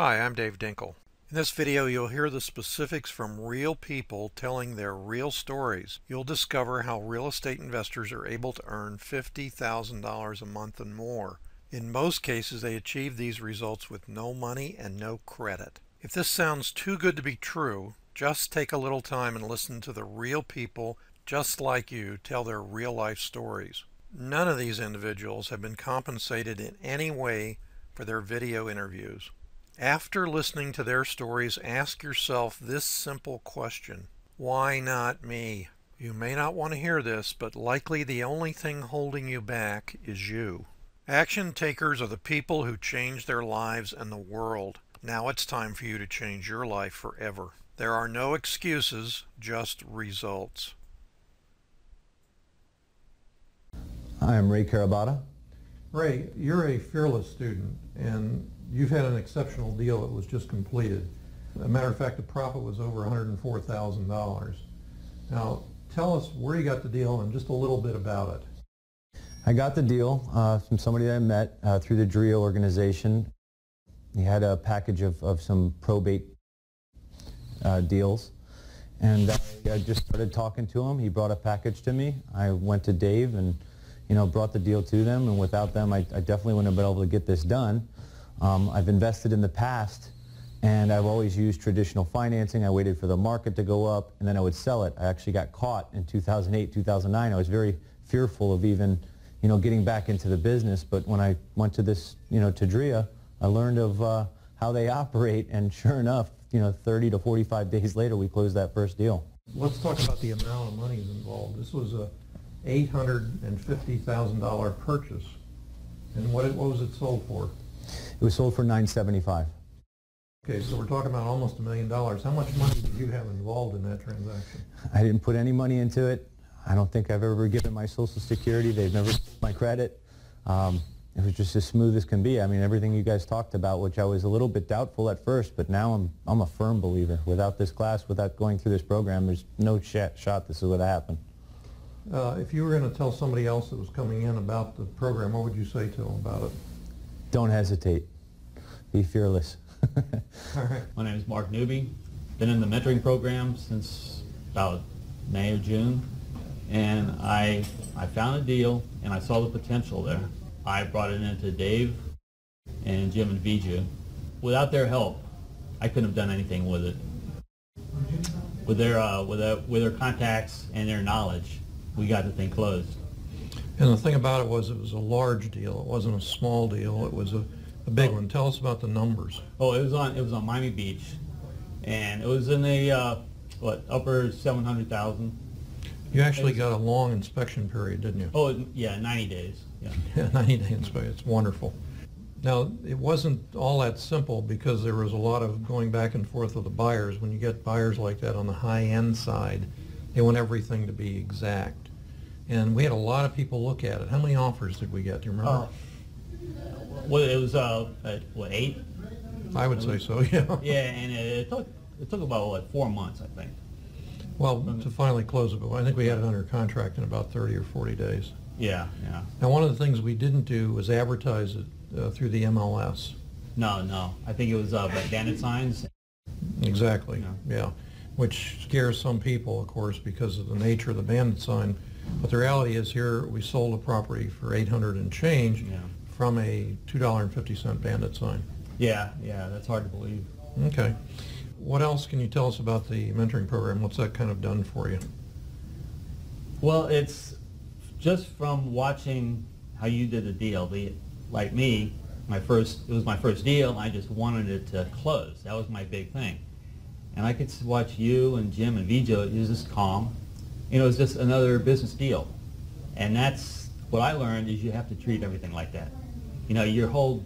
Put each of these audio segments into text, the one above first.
Hi, I'm Dave Dinkle. In this video, you'll hear the specifics from real people telling their real stories. You'll discover how real estate investors are able to earn $50,000 a month and more. In most cases, they achieve these results with no money and no credit. If this sounds too good to be true, just take a little time and listen to the real people just like you tell their real life stories. None of these individuals have been compensated in any way for their video interviews. After listening to their stories, ask yourself this simple question: why not me? You may not want to hear this, but likely the only thing holding you back is you. Action takers are the people who change their lives and the world. Now it's time for you to change your life forever. There are no excuses, just results. Hi, I'm Ray Carabata. Ray, you're a fearless student, and you've had an exceptional deal that was just completed. As a matter of fact, the profit was over $104,000. Now, tell us where you got the deal and just a little bit about it. I got the deal from somebody that I met through the DREA organization. He had a package of some probate deals, and I just started talking to him. He brought a package to me. I went to Dave and brought the deal to them, and without them, I definitely wouldn't have been able to get this done. I've invested in the past, and I've always used traditional financing. I waited for the market to go up, and then I would sell it. I actually got caught in 2008, 2009. I was very fearful of even, getting back into the business, but when I went to this, to DREA, I learned of how they operate, and sure enough, 30 to 45 days later, we closed that first deal. Let's talk about the amount of money involved. This was a $850,000 purchase, and what was it sold for? It was sold for $975,000. Okay, so we're talking about almost $1 million. How much money did you have involved in that transaction? I didn't put any money into it. I don't think I've ever given my Social Security. They've never sold my credit. It was just as smooth as can be. I mean, everything you guys talked about, which I was a little bit doubtful at first, but now I'm a firm believer. Without this class, without going through this program, there's no shot this is what happened. If you were going to tell somebody else that was coming in about the program, what would you say to them about it? Don't hesitate. Be fearless. All right. My name is Mark Newby. Been in the mentoring program since about May or June, and I found a deal and I saw the potential there. I brought it into Dave and Jim and Vigil. Without their help, I couldn't have done anything with it. With their contacts and their knowledge, we got the thing closed. And the thing about it was a large deal. It wasn't a small deal. It was a big one. Tell us about the numbers. Oh, it was on Miami Beach, and it was in the upper 700,000. You actually got a long inspection period, didn't you? Oh, yeah, 90 days. Yeah. 90-day inspection. It's wonderful. Now, it wasn't all that simple because there was a lot of going back and forth with the buyers. When you get buyers like that on the high-end side, they want everything to be exact. And we had a lot of people look at it. How many offers did we get? Do you remember? Well, it was, 8? I would say so, yeah. Yeah, and it took about, 4 months, I think. Well, to finally close it, but I think we had it under contract in about 30 or 40 days. Yeah. Now, one of the things we didn't do was advertise it through the MLS. No. I think it was bandit signs. Exactly, yeah. Which scares some people, of course, because of the nature of the bandit sign. But the reality is here we sold a property for $800 and change from a $2.50 bandit sign. Yeah, that's hard to believe. Okay. What else can you tell us about the mentoring program? What's that kind of done for you? Well, it's just from watching how you did the deal. Like me, it was my first deal, and I just wanted it to close. That was my big thing. And I could watch you and Jim and Vigil. It was just calm. It was just another business deal. And that's what I learned is you have to treat everything like that. Your whole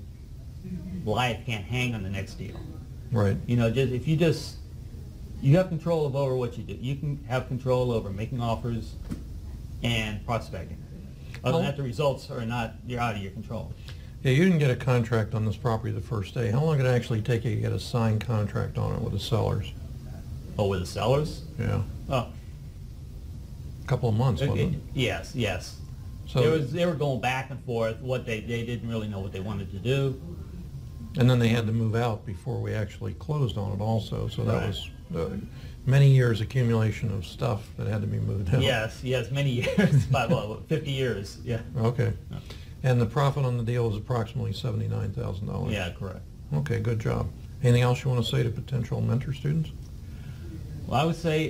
life can't hang on the next deal. Right. You have control over what you do. You can have control over making offers and prospecting. Other than that, the results are you're out of your control. Yeah, you didn't get a contract on this property the first day. How long did it actually take you to get a signed contract on it with the sellers? Oh, with the sellers? Yeah. Oh. A couple of months, wasn't it? Yes. So they were going back and forth. They didn't really know what they wanted to do. And then they had to move out before we actually closed on it also, so that Right. was many years accumulation of stuff that had to be moved out. Yes, many years, about what, 50 years, yeah. Okay. Yeah. And the profit on the deal was approximately $79,000. Yeah, correct. Okay, good job. Anything else you want to say to potential mentor students? Well, I would say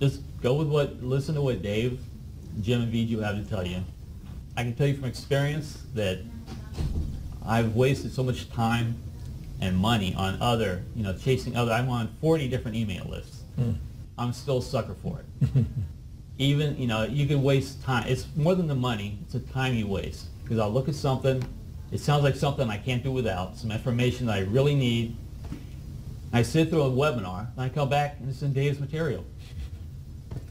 just listen to what Dave, Jim, and Vigil have to tell you. I can tell you from experience that I've wasted so much time and money on chasing other. I'm on 40 different email lists. I'm still a sucker for it. Even, you can waste time. It's more than the money. It's the time you waste. Because I'll look at something. It sounds like something I can't do without, some information that I really need. I sit through a webinar, and I come back, and it's in Dave's material.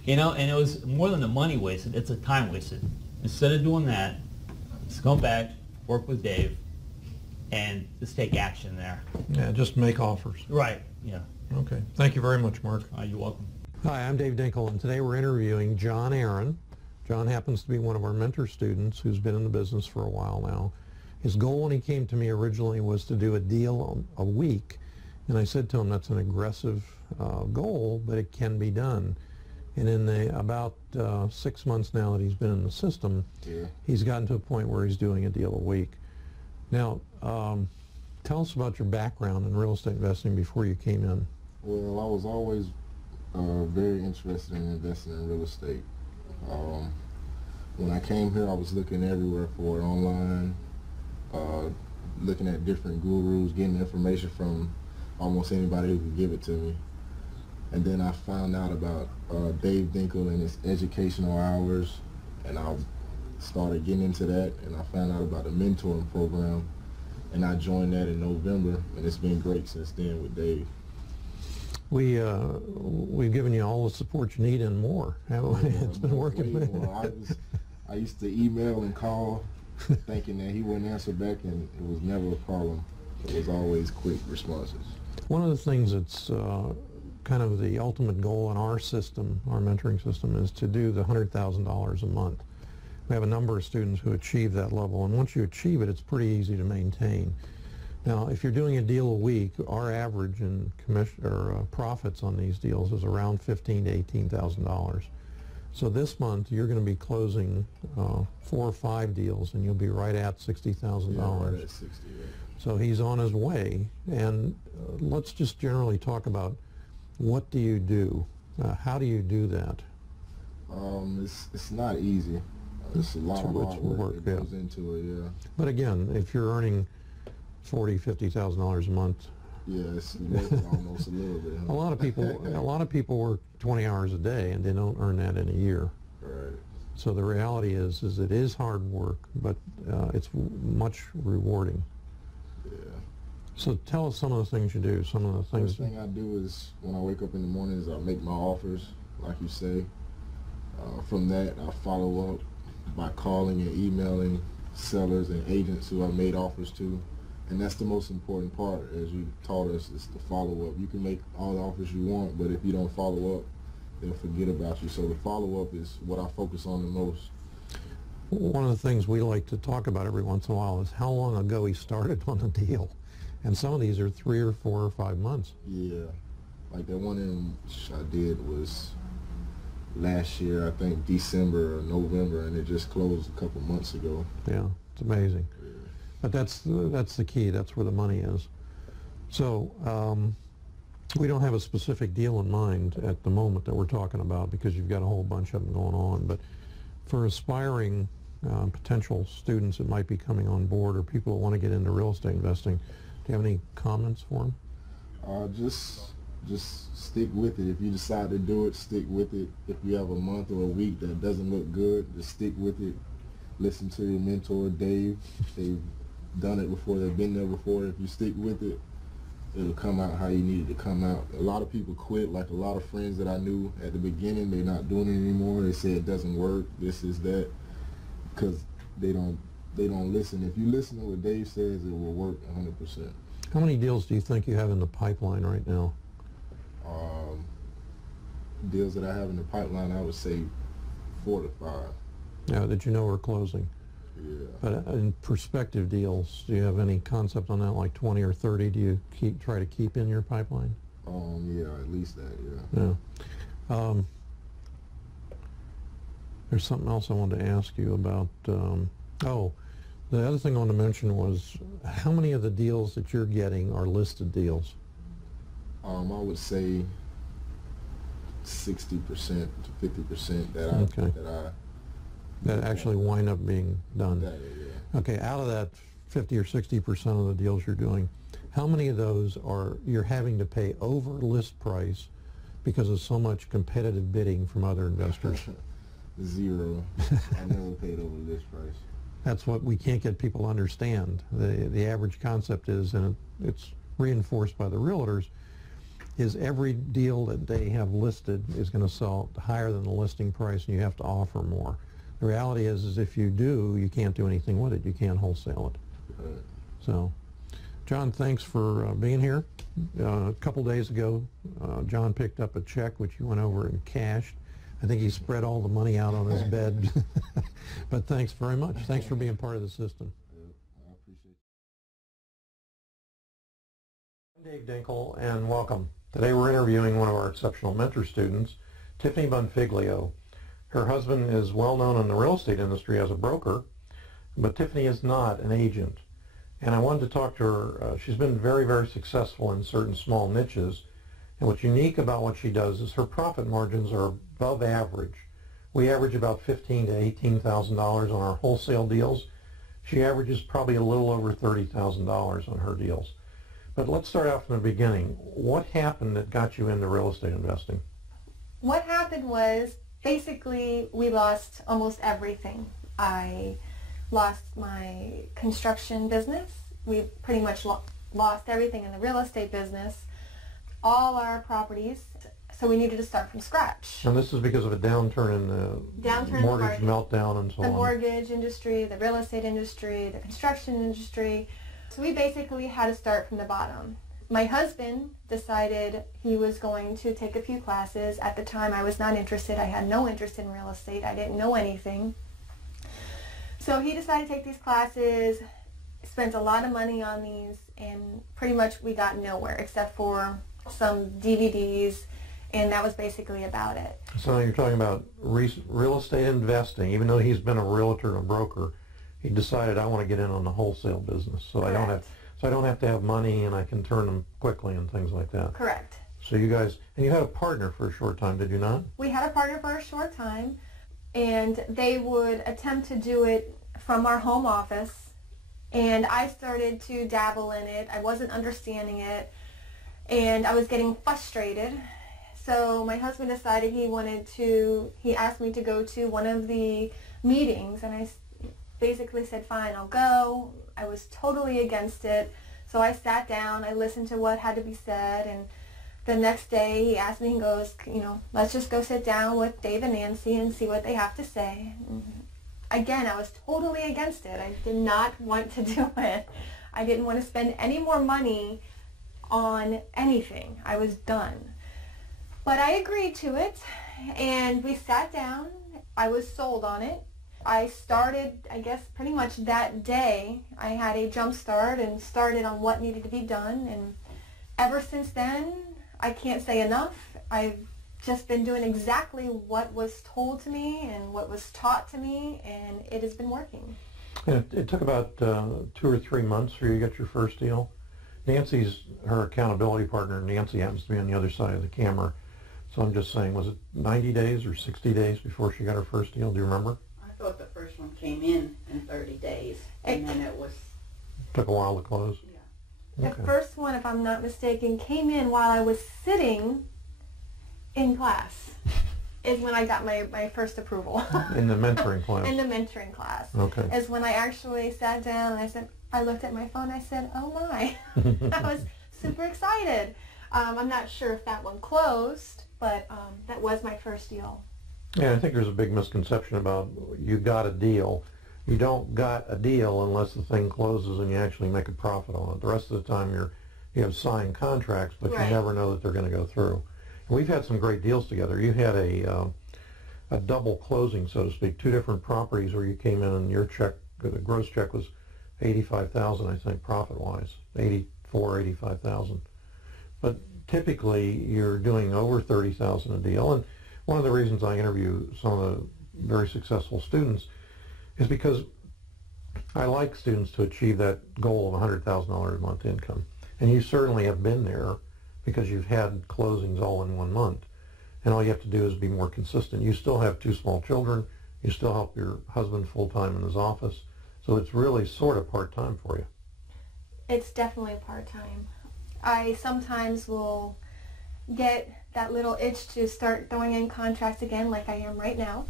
And it was more than the money wasted. It's the time wasted. Instead of doing that, just come back, work with Dave, and just take action there. Yeah, just make offers. Right, yeah. Okay. Thank you very much, Mark. You're welcome. Hi, I'm Dave Dinkle, and today we're interviewing John Aaron. John happens to be one of our mentor students who's been in the business for a while now. His goal when he came to me originally was to do a deal a week, and I said to him that's an aggressive goal, but it can be done. And in about 6 months now that he's been in the system, he's gotten to a point where he's doing a deal a week. Now, tell us about your background in real estate investing before you came in. Well, I was always very interested in investing in real estate. When I came here, I was looking everywhere for it, online, looking at different gurus, getting information from almost anybody who could give it to me. And then I found out about Dave Dinkle and his educational hours, and I started getting into that, and I found out about a mentoring program, and I joined that in November, and it's been great since then with Dave. We've given you all the support you need and more, haven't we? It's been working. I used to email and call thinking that he wouldn't answer back, and it was never a problem. It was always quick responses. One of the things that's kind of the ultimate goal in our system, our mentoring system, is to do the $100,000 a month. We have a number of students who achieve that level, and once you achieve it, it's pretty easy to maintain. Now, if you're doing a deal a week, our average in profits on these deals is around $15,000 to $18,000. So this month, you're going to be closing 4 or 5 deals, and you'll be right at $60,000. Yeah, right at 60, yeah. So he's on his way, and let's just generally talk about what do you do? How do you do that? It's not easy. It's a lot of hard work that goes into it, yeah. But again, if you're earning $40,000, $50,000 a month, yeah, it's worth it almost a little bit. Huh? a lot of people work 20 hours a day, and they don't earn that in a year. Right. So the reality is it is hard work, but it's much rewarding. Yeah. So tell us some of the things you do. Some of the things. First thing I do is when I wake up in the morning is I make my offers, like you say. From that, I follow up by calling and emailing sellers and agents who I made offers to. And that's the most important part, as you taught us, is the follow-up. You can make all the offers you want, but if you don't follow up, they'll forget about you. So the follow-up is what I focus on the most. One of the things we like to talk about every once in a while is how long ago he started on a deal. And some of these are 3 or 4 or 5 months. Yeah. Like that one I did was last year, I think December or November, and it just closed a couple months ago. Yeah, it's amazing. Yeah. But that's the key. That's where the money is. So we don't have a specific deal in mind at the moment that we're talking about because you've got a whole bunch of them going on. But for aspiring potential students that might be coming on board or people that want to get into real estate investing, do you have any comments for them? Just stick with it. If you decide to do it, stick with it. If you have a month or a week that doesn't look good, just stick with it. Listen to your mentor, Dave. They've done it before. They've been there before. If you stick with it, it'll come out how you need it to come out. A lot of people quit, like a lot of friends that I knew at the beginning, they're not doing it anymore. They say it doesn't work, this is that, because they don't listen. If you listen to what Dave says, it will work 100%. How many deals do you think you have in the pipeline right now? Deals that I have in the pipeline, I would say 4 to 5. Yeah, that you know are closing. Yeah. Yeah. But in prospective deals, do you have any concept on that, like 20 or 30? Do you try to keep in your pipeline? Yeah, at least that, Yeah. There's something else I wanted to ask you about. The other thing I wanted to mention was how many of the deals that you're getting are listed deals? I would say 60% to 50% that actually wind up being done. Yeah. Okay, out of that 50 or 60% of the deals you're doing, how many of those are you're having to pay over list price because of so much competitive bidding from other investors? 0. I never paid over list price. That's what we can't get people to understand. The average concept is, and it's reinforced by the realtors, is every deal that they have listed is going to sell higher than the listing price, and you have to offer more. The reality is if you do, you can't do anything with it. You can't wholesale it. So, John, thanks for being here. A couple days ago, John picked up a check which you went over and cashed. I think he spread all the money out on his bed. But thanks very much. Thanks for being part of the system. I appreciate it. I'm Dave Dinkle, and welcome. Today we're interviewing one of our exceptional mentor students, Tiffany Bonfiglio. Her husband is well known in the real estate industry as a broker, but Tiffany is not an agent. And I wanted to talk to her. She's been very, very successful in certain small niches. And what's unique about what she does is her profit margins are above average. We average about $15,000 to $18,000 on our wholesale deals. She averages probably a little over $30,000 on her deals. But let's start out from the beginning. What happened that got you into real estate investing? What happened was basically we lost almost everything. I lost my construction business. We pretty much lost everything in the real estate business, all our properties, so we needed to start from scratch. And this is because of a downturn in the mortgage meltdown and so on. The mortgage industry, the real estate industry, the construction industry. So we basically had to start from the bottom. My husband decided he was going to take a few classes. At the time I was not interested. I had no interest in real estate. I didn't know anything. So he decided to take these classes, spent a lot of money on these, and pretty much we got nowhere except for some DVDs, and that was basically about it. So you're talking about real estate investing. Even though he's been a realtor and a broker, he decided, I want to get in on the wholesale business, so I don't have to have money, and I can turn them quickly and things like that. Correct. So you guys, and you had a partner for a short time, did you not? We had a partner for a short time, and they would attempt to do it from our home office, and I started to dabble in it. I wasn't understanding it, and I was getting frustrated. So my husband decided he asked me to go to one of the meetings, and I basically said, fine, I'll go. I was totally against it. So I sat down, I listened to what had to be said, and the next day he asked me, he goes, let's just go sit down with Dave and Nancy and see what they have to say. And again, I was totally against it. I did not want to do it. I didn't want to spend any more money on anything. I was done. But I agreed to it, and we sat down. I was sold on it. I started, I guess, pretty much that day. I had a jump start and started on what needed to be done, and ever since then, I can't say enough. I've just been doing exactly what was told to me and what was taught to me, and it has been working. And it took about 2 or 3 months for you to get your first deal. Nancy's her accountability partner. Nancy happens to be on the other side of the camera. So I'm just saying, was it 90 days or 60 days before she got her first deal? Do you remember? I thought the first one came in 30 days, and then it was... Took a while to close? Yeah. Okay. The first one, if I'm not mistaken, came in while I was sitting in class, is when I got my first approval. In the mentoring class? In the mentoring class. Okay. Is when I actually sat down and I looked at my phone, I said, oh my. I was super excited. I'm not sure if that one closed, but that was my first deal. Yeah, I think there's a big misconception about you got a deal. You don't got a deal unless the thing closes and you actually make a profit on it. The rest of the time you have signed contracts, but Right. you never know that they're going to go through. And we've had some great deals together. You had a double closing, so to speak, 2 different properties where you came in and your check The gross check was $85,000, I think, profit-wise, 85,000. But typically, you're doing over $30,000 a deal. And one of the reasons I interview some of the very successful students is because I like students to achieve that goal of $100,000 a month income. And you certainly have been there because you've had closings all in 1 month. And all you have to do is be more consistent. You still have 2 small children. You still help your husband full-time in his office. So it's really sort of part-time for you. It's definitely part-time. I sometimes will get that little itch to start throwing in contracts again like I am right now.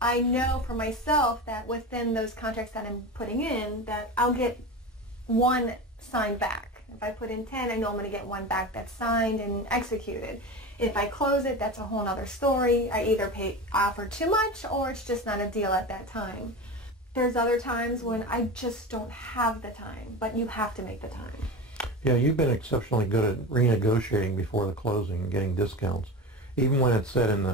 I know for myself that within those contracts that I'm putting in that I'll get 1 signed back. If I put in 10, I know I'm going to get 1 back that's signed and executed. If I close it, that's a whole other story. I either offer too much or it's just not a deal at that time. There's other times when I just don't have the time, but you have to make the time. Yeah, you've been exceptionally good at renegotiating before the closing and getting discounts. Even when it's said in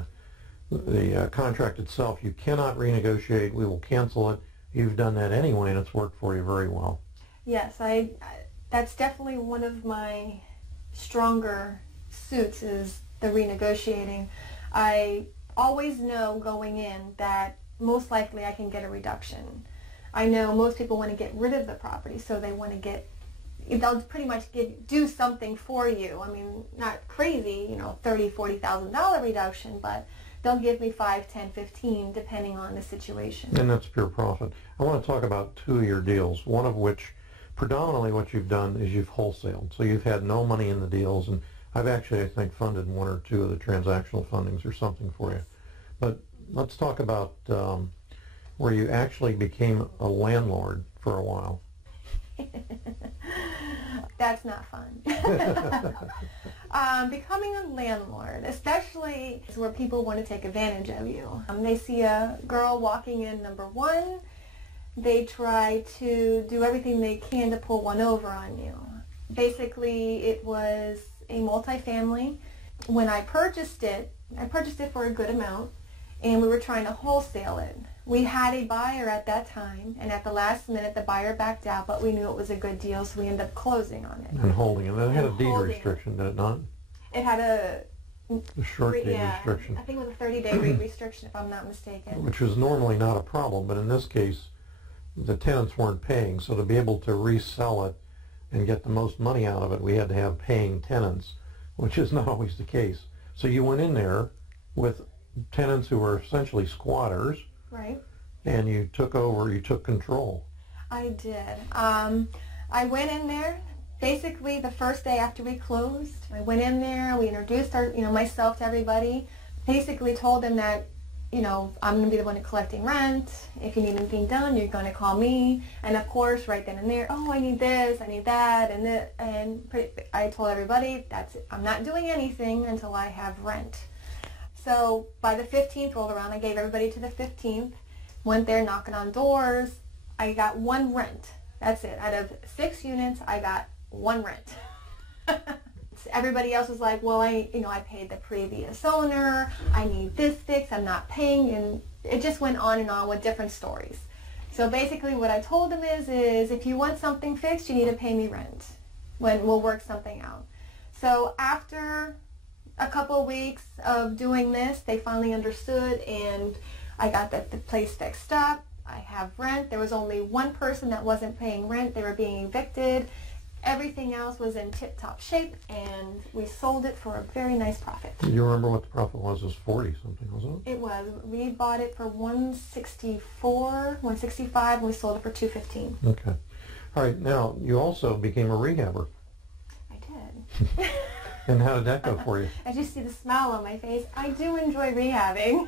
the contract itself, you cannot renegotiate, we will cancel it. You've done that anyway, and it's worked for you very well. Yes, that's definitely one of my stronger suits is the renegotiating. I always know going in that most likely I can get a reduction. I know most people want to get rid of the property, so they want to they'll pretty much do something for you. I mean, not crazy, $30,000, $40,000 reduction, but they'll give me 5, 10, 15, depending on the situation. And that's pure profit. I want to talk about 2 of your deals, one of which, predominantly what you've done is you've wholesaled. So you've had no money in the deals, and I've actually, I think, funded 1 or 2 of the transactional fundings or something for you. But let's talk about where you actually became a landlord for a while. That's not fun. Becoming a landlord, especially is where people want to take advantage of you. They see a girl walking in, number 1, they try to do everything they can to pull one over on you. Basically, it was a multifamily. When I purchased it for a good amount, and we were trying to wholesale it. We had a buyer at that time, and at the last minute, the buyer backed out, but we knew it was a good deal, so we ended up closing on it. And holding it. It had a deed restriction, did it not? It had a short deed restriction. I think it was a 30-day deed restriction, if I'm not mistaken. Which was normally not a problem, but in this case, the tenants weren't paying, so to be able to resell it and get the most money out of it, we had to have paying tenants, which is not always the case. So you went in there with tenants who were essentially squatters. Right. And you took over, you took control. I did. I went in there basically the first day after we closed. I went in there, we introduced myself to everybody, basically told them that, I'm going to be the one collecting rent. If you need anything done, you're going to call me. And of course, right then and there, I need this, I need that, and I told everybody, that's it. I'm not doing anything until I have rent. So by the 15th rolled around, I gave everybody to the 15th, went there knocking on doors. I got 1 rent. That's it. Out of 6 units, I got 1 rent. Everybody else was like, well, I paid the previous owner. I need this fixed. I'm not paying. And it just went on and on with different stories. So basically what I told them is if you want something fixed, you need to pay me rent. We'll work something out. So after a couple of weeks of doing this, they finally understood, and I got the place fixed up. I have rent. There was only 1 person that wasn't paying rent. They were being evicted. Everything else was in tip-top shape, and we sold it for a very nice profit. Do you remember what the profit was? It was 40 something, wasn't it? It was. We bought it for $164, $165, and we sold it for $215. Okay. All right. Now, you also became a rehabber. I did. And how did that go for you? As you see the smile on my face, I do enjoy rehabbing.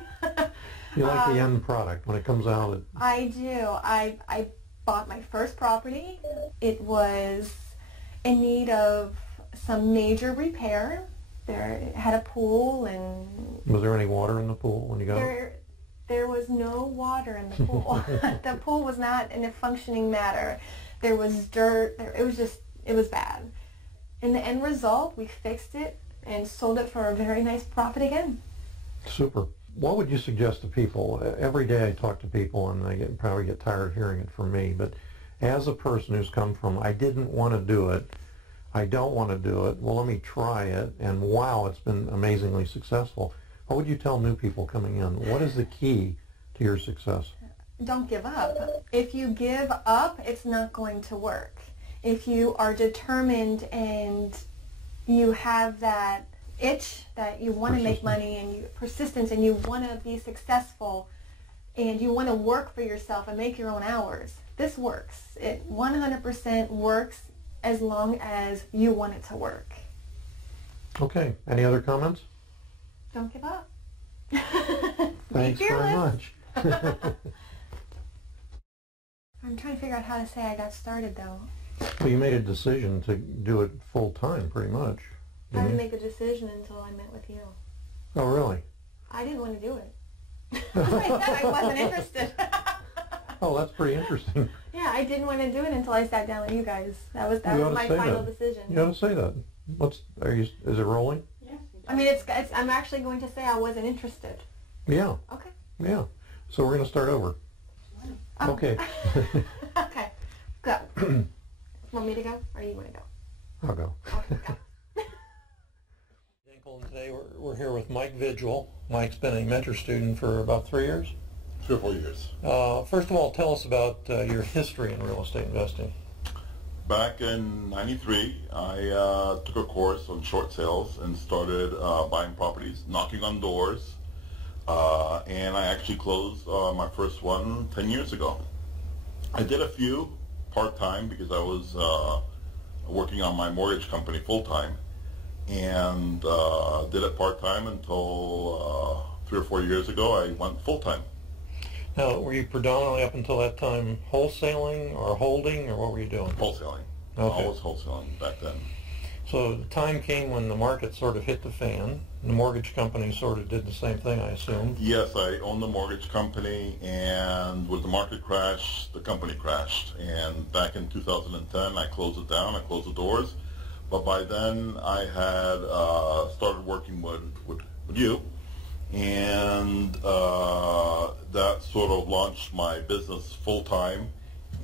You like the end product when it comes out? I do. I bought my first property. It was in need of some major repair. It had a pool, and was there any water in the pool when you got it? There was no water in the pool. The pool was not in a functioning matter. There was dirt. It was bad. In the end result, we fixed it and sold it for a very nice profit again. Super. What would you suggest to people? Every day I talk to people, and I probably get tired of hearing it from me, but as a person who's come from, I didn't want to do it, I don't want to do it, well, let me try it, and wow, it's been amazingly successful. What would you tell new people coming in? What is the key to your success? Don't give up. If you give up, it's not going to work. If you are determined and you have that itch that you want to make money and persistence and you want to be successful and you want to work for yourself and make your own hours, this works. It 100% works as long as you want it to work. Okay. Any other comments? Don't give up. Thanks very much. I'm trying to figure out how to say I got started, though. Well, you made a decision to do it full time, pretty much. I didn't make a decision until I met with you. Oh, really? I didn't want to do it. I said I wasn't interested. Oh, that's pretty interesting. Yeah, I didn't want to do it until I sat down with you guys. That was my final decision. You ought to say that. Is it rolling? Yes. I mean, I'm actually going to say I wasn't interested. Yeah. Okay. Yeah. So we're going to start over. Oh. Okay. Okay. Go. Want me to go, or you want to go? I'll go. Okay, go. And today we're here with Mike Vigil. Mike's been a mentor student for about 3 years. 3 or 4 years. First of all, tell us about your history in real estate investing. Back in '93, I took a course on short sales and started buying properties, knocking on doors, and I actually closed my first one 10 years ago. I did a few part-time because I was working on my mortgage company full-time, and did it part-time until 3 or 4 years ago I went full-time. Now, were you predominantly up until that time wholesaling or holding, or what were you doing? Wholesaling. Okay. Always wholesaling back then. So the time came when the market sort of hit the fan. The mortgage company sort of did the same thing, I assume. Yes, I owned the mortgage company, and with the market crash, the company crashed. And back in 2010, I closed it down. I closed the doors. But by then, I had started working with you, and that sort of launched my business full-time,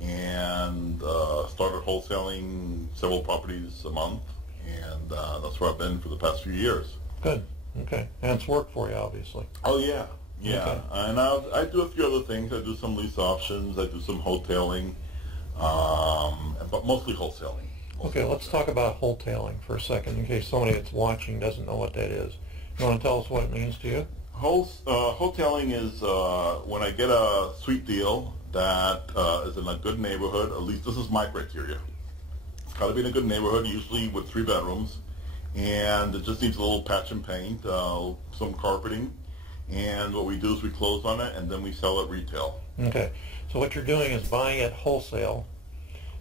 and started wholesaling several properties a month, and that's where I've been for the past few years. Good. Okay. And it's worked for you, obviously. Oh, yeah. Yeah. Okay. And I do a few other things. I do some lease options. I do some wholesaling, but mostly wholesaling. Okay, let's talk about wholesaling for a second in case somebody that's watching doesn't know what that is. You want to tell us what it means to you? Wholesaling is when I get a sweet deal that is in a good neighborhood. At least this is my criteria. It's got to be in a good neighborhood, usually with 3 bedrooms, and it just needs a little patch and paint, some carpeting, and what we do is we close on it and then we sell it retail. Okay, so what you're doing is buying it wholesale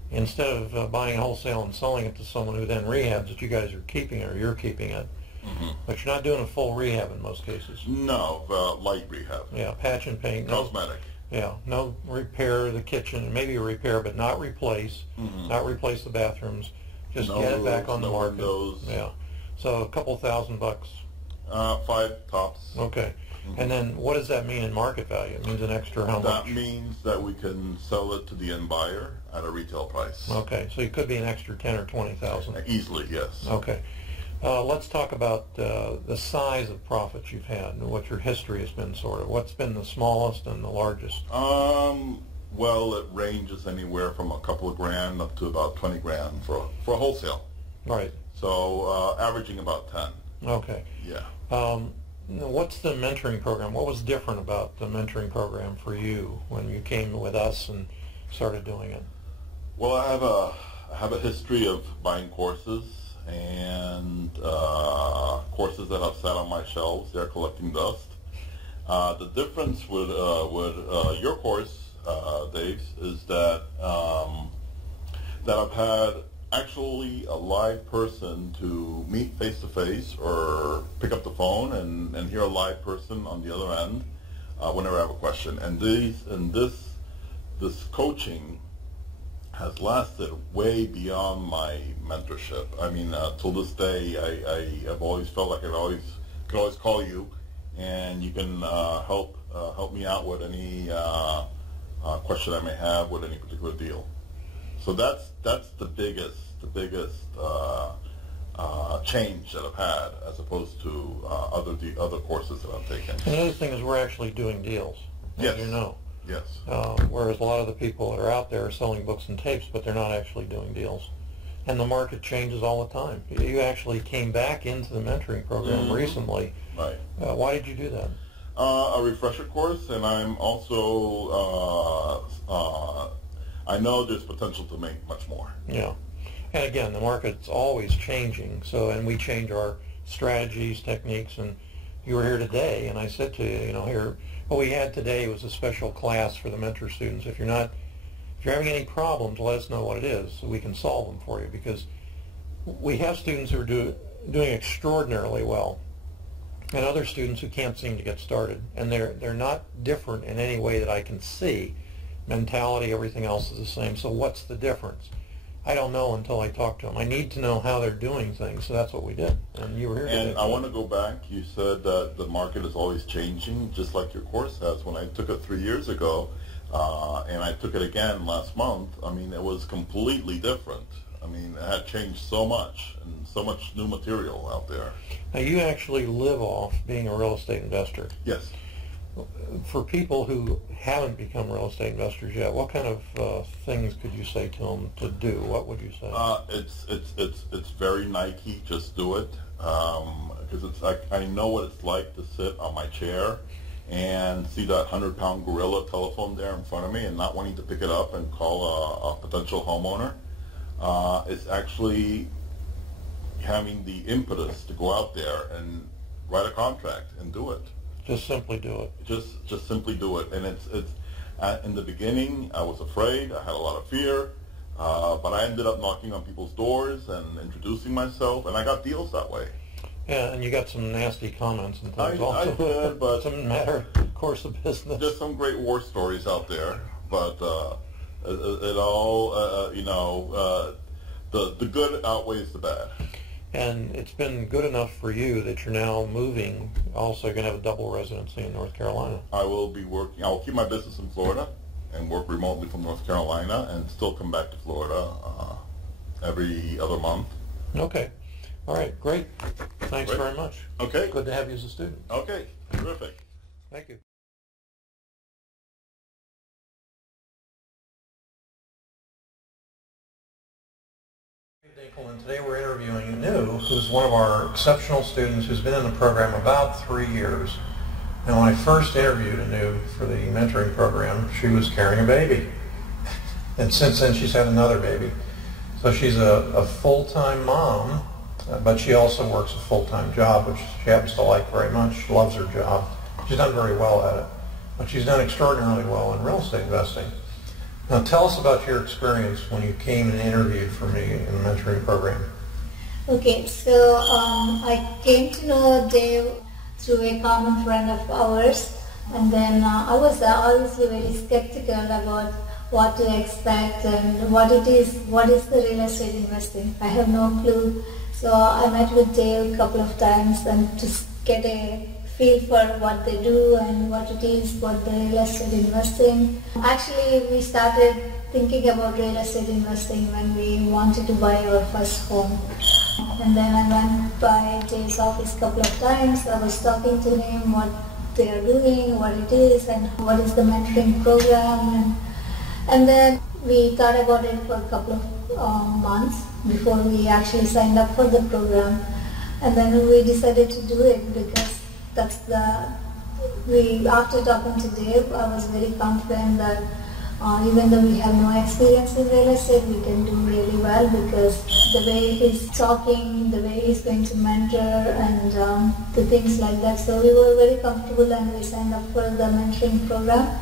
instead of buying wholesale and selling it to someone who then rehabs it. You guys are keeping it, or you're keeping it. Mm-hmm. But you're not doing a full rehab in most cases. No, light rehab. Yeah, patch and paint. Cosmetic. Yeah, no repair of the kitchen, maybe a repair, but not replace. Mm-hmm. Not replace the bathrooms. Just get it back on the market. Windows. Yeah, so a couple $1,000. 5 tops. Okay. Mm-hmm. And then what does that mean in market value? It means an extra how much? That means that we can sell it to the end buyer at a retail price. Okay, so it could be an extra 10 or 20,000. Easily, yes. Okay. Let's talk about the size of profits you've had and what your history has been, sort of. What's been the smallest and the largest? Well, it ranges anywhere from a couple of grand up to about 20 grand for a wholesale. Right. So averaging about 10. Okay. Yeah. What's the mentoring program? What was different about the mentoring program for you when you came with us and started doing it? Well, I have a history of buying courses, and courses that have sat on my shelves. They're collecting dust. The difference with your course, Dave, is that I've had actually a live person to meet face-to-face or pick up the phone and hear a live person on the other end whenever I have a question. And this coaching has lasted way beyond my mentorship. I mean, till this day, I have always felt like I could always call you and you can help me out with any question I may have with any particular deal. So that's the biggest change that I've had as opposed to other courses that I've taken. And the other thing is we're actually doing deals, as Yes. you know. Yes. Whereas a lot of the people that are out there are selling books and tapes, but they're not actually doing deals. And the market changes all the time. You actually came back into the mentoring program recently. Right. Why did you do that? A refresher course, and I'm also, I know there's potential to make much more. Yeah. And again, the market's always changing, and we change our strategies, techniques, and you were here today, and I said to you, what we had today was a special class for the mentor students. If you're having any problems, let us know what it is so we can solve them for you, because we have students who are doing extraordinarily well and other students who can't seem to get started, and they're not different in any way that I can see. Mentality, everything else is the same. So what's the difference? I don't know until I talk to them. I need to know how they're doing things, so that's what we did. And you were here today. And I want to go back. You said that the market is always changing, just like your course has. When I took it 3 years ago, and I took it again last month, I mean, it was completely different. I mean, it had changed so much, and so much new material out there. Now, you actually live off being a real estate investor. Yes. For people who haven't become real estate investors yet, what kind of things could you say to them to do? What would you say? It's very Nike. Just do it, because it's like I know what it's like to sit on my chair and see that 100-pound gorilla telephone there in front of me and not wanting to pick it up and call a potential homeowner. It's actually having the impetus to go out there and write a contract and do it. Just simply do it. Just simply do it. And it's in the beginning, I was afraid. I had a lot of fear. But I ended up knocking on people's doors and introducing myself, and I got deals that way. Yeah, and you got some nasty comments and things also. I did, but it doesn't matter, of course, of business. There's some great war stories out there, but it all, the good outweighs the bad. And it's been good enough for you that you're now moving. Also, you're going to have a double residency in North Carolina. I will be working. I will keep my business in Florida and work remotely from North Carolina and still come back to Florida every other month. Okay. All right. Great. Thanks Great. very much. Okay. Good to have you as a student. Okay. Terrific. Thank you. And today we're interviewing Anub, who's one of our exceptional students who's been in the program about 3 years. And when I first interviewed Anub for the mentoring program, she was carrying a baby. And since then she's had another baby. So she's a full-time mom, but she also works a full-time job, which she happens to like very much. She loves her job. She's done very well at it. But she's done extraordinarily well in real estate investing. Now tell us about your experience when you came and interviewed for me in the mentoring program. Okay, so I came to know Dave through a common friend of ours, and then I was obviously very skeptical about what to expect and what is the real estate investing. I have no clue. So I met with Dave a couple of times and to get a feel for what they do and what it is, what the real estate investing. Actually, we started thinking about real estate investing when we wanted to buy our first home. And then I went by Dave's office a couple of times. I was talking to him what they are doing, what it is, and what is the mentoring program. And then we thought about it for a couple of months before we actually signed up for the program. And then we decided to do it because after talking to Dave, I was very confident that even though we have no experience in real estate, we can do really well because the way he's talking, the way he's going to mentor and the things like that. So we were very comfortable and we signed up for the mentoring program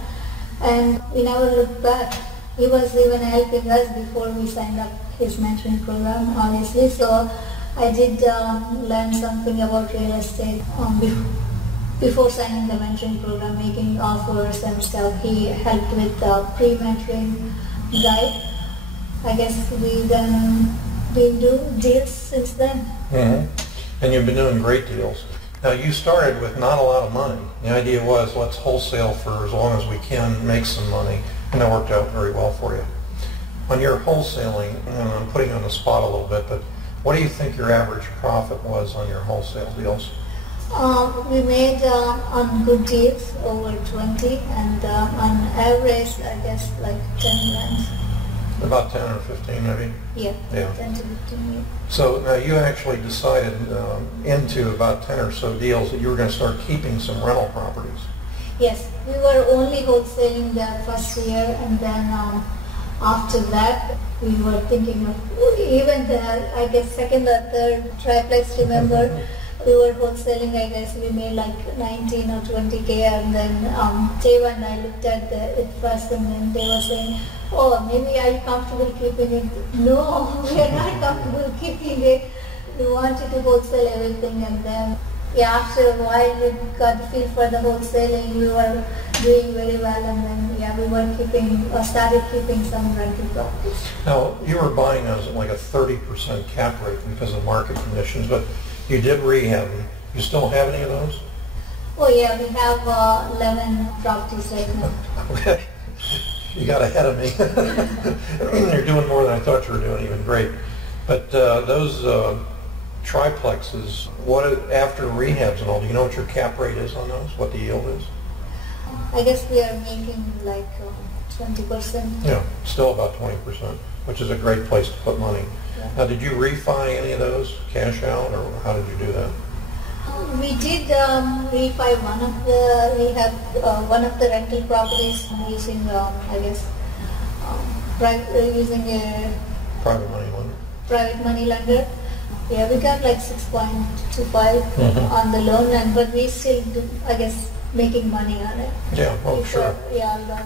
and we never looked back. He was even helping us before we signed up his mentoring program, obviously. So I did learn something about real estate before signing the mentoring program, making offers and stuff. He helped with the pre-mentoring guide. I guess we've been doing deals since then. Mm-hmm. And you've been doing great deals. Now you started with not a lot of money. The idea was let's wholesale for as long as we can, make some money, and that worked out very well for you. On your wholesaling, and I'm putting you on the spot a little bit, but what do you think your average profit was on your wholesale deals? We made on good deals over 20, and on average, I guess like 10 grand. About 10 or 15 maybe? Yeah, Yeah. 10 to 15, yeah. So now you actually decided into about 10 or so deals that you were going to start keeping some rental properties. Yes, we were only wholesaling the first year, and then after that we were thinking of even the, I guess, second or third triplex, remember? We were wholesaling, I guess we made like 19 or 20K, and then Dave and I looked at it first, and then they were saying, oh, maybe are you comfortable keeping it? No, we are not comfortable keeping it. We wanted to wholesale everything, and then yeah, after a while we got the feel for the wholesaling. We were doing very well, and then yeah, we were started keeping some rental properties. Now you were buying those at like a 30% cap rate because of market conditions, but you did rehab them. You still have any of those? Oh yeah, we have 11 properties right now. Okay. You got ahead of me. You're doing more than I thought you were doing, even great. But those triplexes, what after rehabs and all, do you know what your cap rate is on those? What the yield is? I guess we are making like 20%. Yeah, still about 20%, which is a great place to put money. Yeah. Now, did you refi any of those, cash out, or how did you do that? We did refi one of the rental properties using, I guess, using a Private money lender. private money lender. Yeah, we got like 6.25 on the loan, but we still do, I guess, making money on it. Yeah, well, sure. Yeah.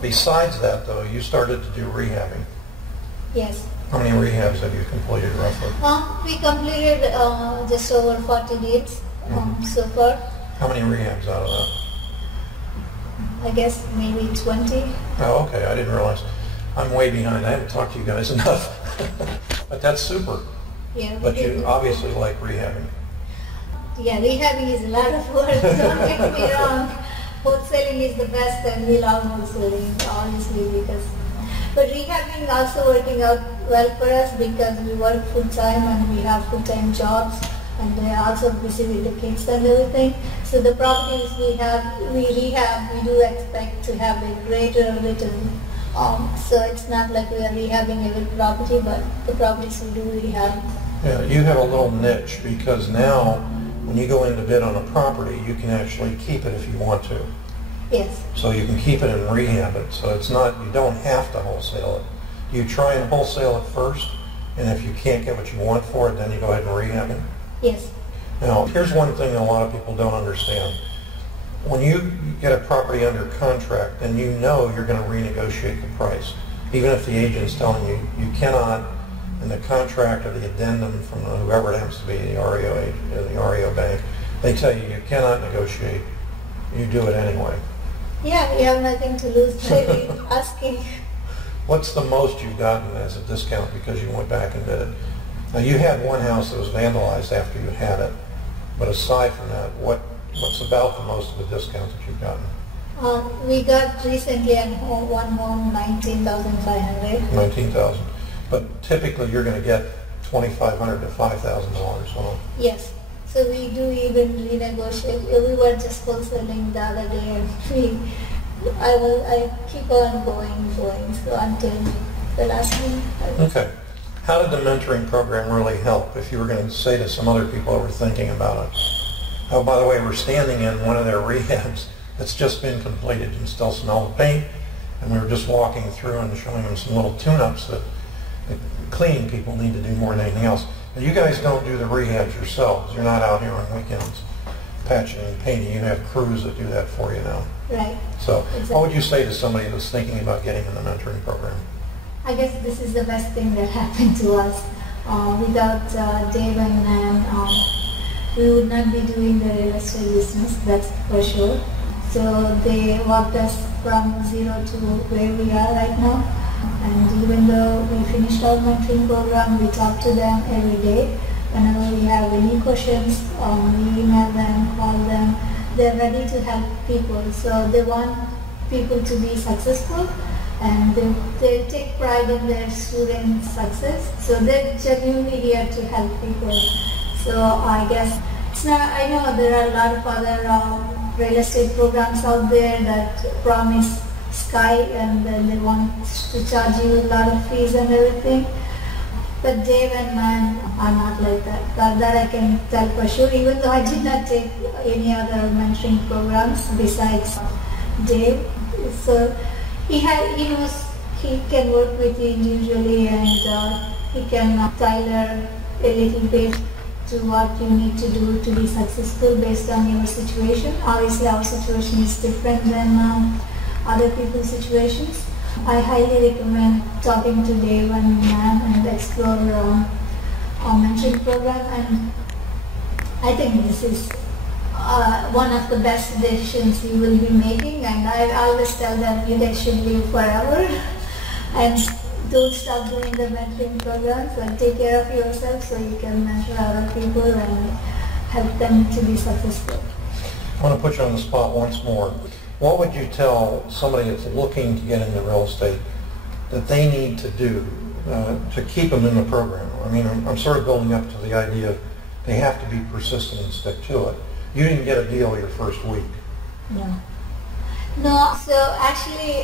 Besides that, though, you started to do rehabbing. Yes. How many rehabs have you completed, roughly? We completed just over 40 deals so far. How many rehabs out of that? I guess maybe 20. Oh, okay. I didn't realize. I'm way behind. I haven't talked to you guys enough. But that's super. Yeah. But you obviously like rehabbing. Yeah, rehabbing is a lot of work. Don't get me wrong. Wholesaling is the best, and we love wholesaling, honestly, because. But rehabbing is also working out well for us because we work full time and we have full time jobs, and we are also busy with the kids and everything. So the properties we rehab, we do expect to have a greater return. So it's not like we are rehabbing every property, but the properties we do rehab. Yeah, you have a little niche because now when you go in to bid on a property, you can actually keep it if you want to. Yes. So you can keep it and rehab it. So it's not, you don't have to wholesale it. You try and wholesale it first, and if you can't get what you want for it, then you go ahead and rehab it. Yes. Now, here's one thing that a lot of people don't understand. When you get a property under contract, then you know you're going to renegotiate the price. Even if the agent's telling you, you cannot, in the contract or the addendum from whoever it happens to be, the REO agent, the REO bank, they tell you you cannot negotiate. You do it anyway. Yeah, we have nothing to lose by asking. What's the most you've gotten as a discount because you went back and did it? Now you had one house that was vandalized after you had it, but aside from that, what's about the most of the discount that you've gotten? We got recently one home, 19,500. 19,000. But typically you're going to get $2,500 to $5,000 on. Yes. So we do even renegotiate. We were just wholesaling the other day, and I keep on going, so until the last one. Okay. How did the mentoring program really help? If you were going to say to some other people who were thinking about it. Oh, by the way, we're standing in one of their rehabs that's just been completed and still smell the paint, and we were just walking through and showing them some little tune-ups that the cleaning people need to do more than anything else. And you guys don't do the rehabs yourselves. You're not out here on weekends patching and painting. You have crews that do that for you now. Right. So exactly. What would you say to somebody that's thinking about getting in the mentoring program? I guess this is the best thing that happened to us. Without Dave and Nan, we would not be doing the real estate business, that's for sure. So they walked us from zero to where we are right now. And even though we finished our mentoring program, we talk to them every day. whenever we have any questions, we email them, call them. They're ready to help people. So they want people to be successful, and they take pride in their student success. So they're genuinely here to help people. So I guess it's not, I know there are a lot of other real estate programs out there that promise sky and then they want to charge you a lot of fees and everything. But Dave and man are not like that. That I can tell for sure, even though I did not take any other mentoring programs besides Dave. So he knows he can work with you individually, and he can tailor a little bit to what you need to do to be successful based on your situation. Obviously our situation is different than other people's situations. I highly recommend talking to Dave and Nan and explore our mentoring program, and I think this is one of the best decisions you will be making, and I always tell them you guys should live forever and don't stop doing the mentoring programs, and take care of yourself so you can mentor other people and help them to be successful. I want to put you on the spot once more. What would you tell somebody that's looking to get into real estate that they need to do to keep them in the program? I mean, I'm sort of building up to the idea they have to be persistent and stick to it. You didn't get a deal your first week. No, so actually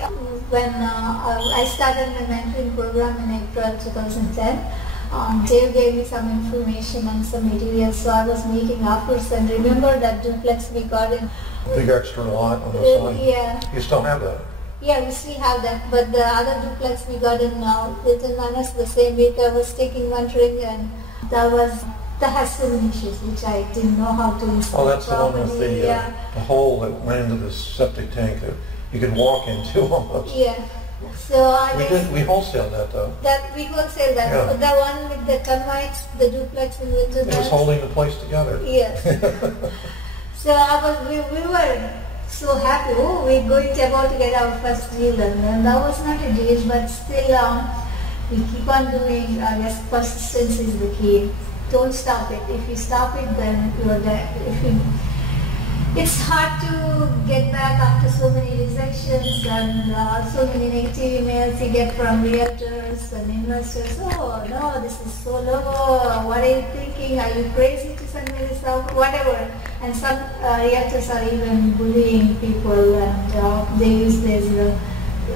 when I started my mentoring program in April 2010, Dave gave me some information and some materials, so I was meeting offers, and remember that duplex we got in. Big extra lot on the side? Yeah. You still have that? Yeah, we still have that, but the other duplex we got in Little Manors the same week I was taking mentoring, and that has so many issues which I didn't know how to install. Oh, that's properly. the one with the hole that went into the septic tank that you could walk into almost. Yeah. So we wholesaled that though. That we wholesale that. Yeah. The one with the termites, the duplex in Little It was holding the place together. Yes. So we were so happy. Oh, we're about to get our first deal, and that was not a deal, but still we keep on doing. I guess persistence is the key. Don't stop it. If you stop it, then you're there. It's hard to get back after so many rejections and so many negative emails you get from realtors and investors. Oh no, this is so low. What are you thinking? Are you crazy to send me this out? Whatever. And some realtors are even bullying people, and they use these,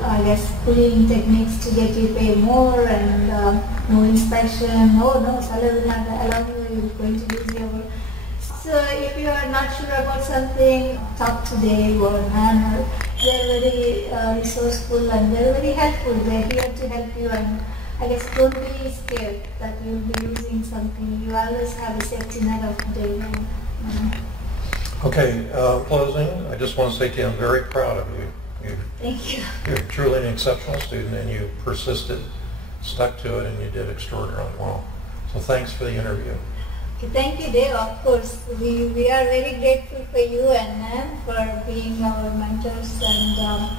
I guess, bullying techniques to get you pay more, and no inspection. Oh no, seller will not allow you. You're going to lose your. So if you are not sure about something, talk to Dave or Nan. They're very resourceful and they're very helpful. They're here to help you, and I guess don't be scared that you'll be losing something. You always have a safety net of Dave. Okay, closing, I just want to say to you, I'm very proud of you. Thank you. You're truly an exceptional student, and you persisted, stuck to it, and you did extraordinarily well. So thanks for the interview. Thank you, Dave. Of course, we are very grateful for you and Nan for being our mentors. And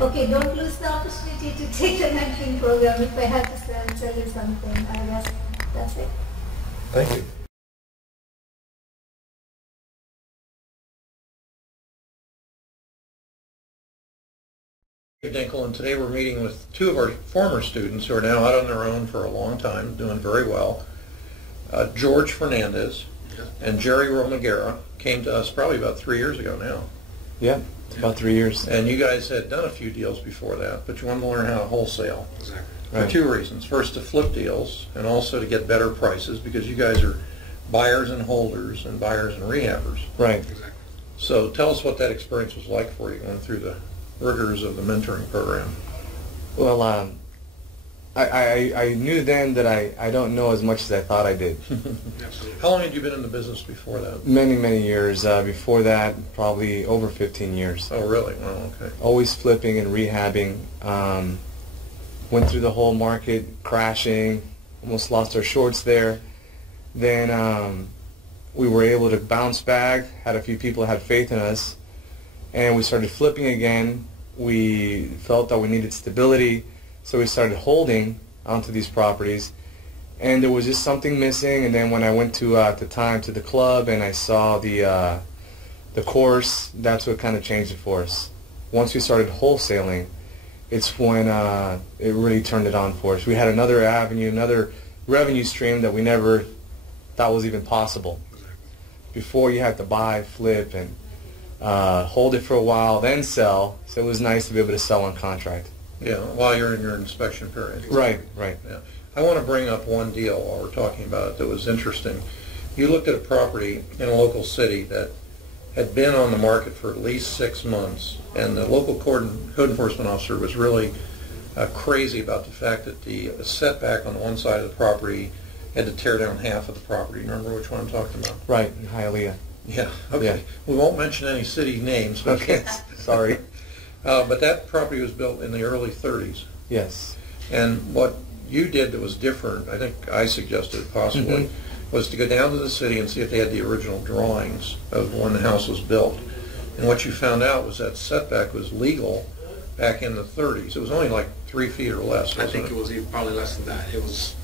okay, don't lose the opportunity to take the mentoring program. If I had to tell you something, I guess that's it. Thank you. Dinkle, and today we're meeting with two of our former students who are now out on their own for a long time, doing very well. George Fernandez and Jerry Romagera came to us probably about 3 years ago now. Yeah, it's about 3 years. And you guys had done a few deals before that, but you wanted to learn how to wholesale. Exactly. For Right. two reasons. First, to flip deals, and also to get better prices, because you guys are buyers and holders and buyers and rehabbers. Right. Exactly. So tell us what that experience was like for you, going through the rigors of the mentoring program. Well, I knew then that I don't know as much as I thought I did. How long had you been in the business before that? Many, many years. Before that, probably over 15 years. Oh, really? Well, okay. Always flipping and rehabbing. Went through the whole market, crashing, almost lost our shorts there. Then we were able to bounce back, had a few people had faith in us, and we started flipping again. We felt that we needed stability, so we started holding onto these properties. and there was just something missing. And then when I went to at the time to the club and I saw the course, that's what kind of changed it for us. Once we started wholesaling, it's when it really turned it on for us. We had another avenue, another revenue stream that we never thought was even possible. Before, you had to buy, flip, and hold it for a while, then sell. So it was nice to be able to sell on contract. Yeah, while you're in your inspection period. Right, right. Yeah. I want to bring up one deal while we're talking about it that was interesting. You looked at a property in a local city that had been on the market for at least 6 months, and the local code enforcement officer was really crazy about the fact that the setback on one side of the property had to tear down half of the property. Remember which one I'm talking about? Right, in Hialeah. Yeah, okay. Yeah. We won't mention any city names. Okay, sorry. But that property was built in the early 30s. Yes. And what you did that was different, I think I suggested possibly, was to go down to the city and see if they had the original drawings of when the house was built. And what you found out was that setback was legal back in the 30s. It was only like 3 feet or less, I think it was even probably less than that. It was,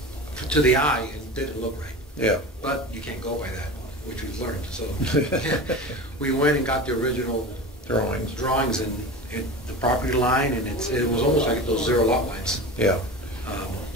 to the eye, it didn't look right. Yeah. But you can't go by that, which we've learned. So we went and got the original drawings and the property line, and it was almost like those zero lot lines. Yeah.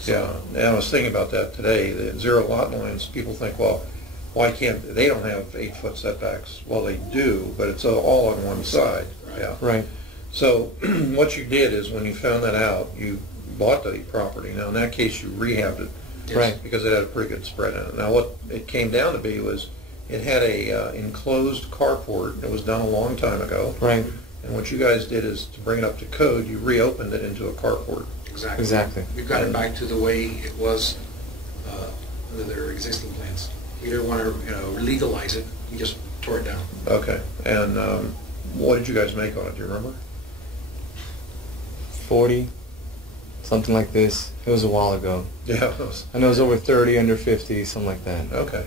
Yeah, and I was thinking about that today. The zero lot lines, people think, well, why can't, they don't have 8-foot setbacks. Well, they do, but it's all on one side. Yeah. Right. So what you did is when you found that out, you bought the property. Now, in that case, you rehabbed it. Yes. Right. Because it had a pretty good spread in it. Now, what it came down to be was it had a enclosed carport that was done a long time ago. Right. And what you guys did is, to bring it up to code, you reopened it into a carport. Exactly. Exactly. We've got it back to the way it was under their existing plans. We didn't want to legalize it. We just tore it down. Okay. And what did you guys make on it? Do you remember? 40, something like this. It was a while ago. Yeah. I know it was over 30, under 50, something like that. Okay.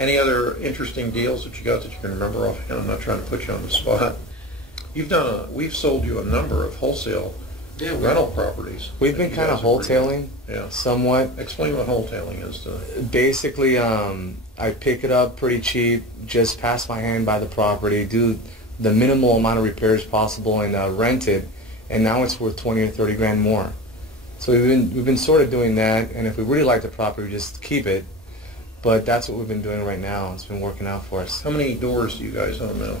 Any other interesting deals that you got that you can remember offhand? I'm not trying to put you on the spot. We've sold you a number of wholesale rental properties. We've been kind of wholesaling, somewhat. Explain what wholesaling is. Basically, I pick it up pretty cheap, just pass my hand by the property, do the minimal amount of repairs possible, and rent it. And now it's worth 20 or 30 grand more. So we've been sort of doing that. And if we really like the property, we just keep it. But that's what we've been doing right now. It's been working out for us. How many doors do you guys own now?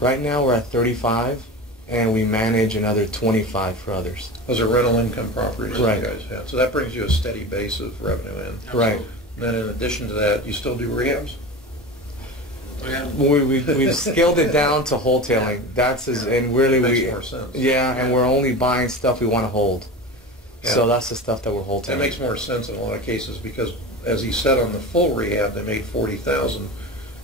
Right now we're at 35. And we manage another 25 for others. Those are rental income properties Right. that you guys have. So that brings you a steady base of revenue in. Right. And then in addition to that, you still do rehabs? Oh, yeah. We've scaled it down to wholesaling. That's and really Makes more sense. Yeah, and we're only buying stuff we want to hold. Yeah. So that's the stuff that we're wholesaling. That makes more sense in a lot of cases because, as he said, on the full rehab they made $40,000,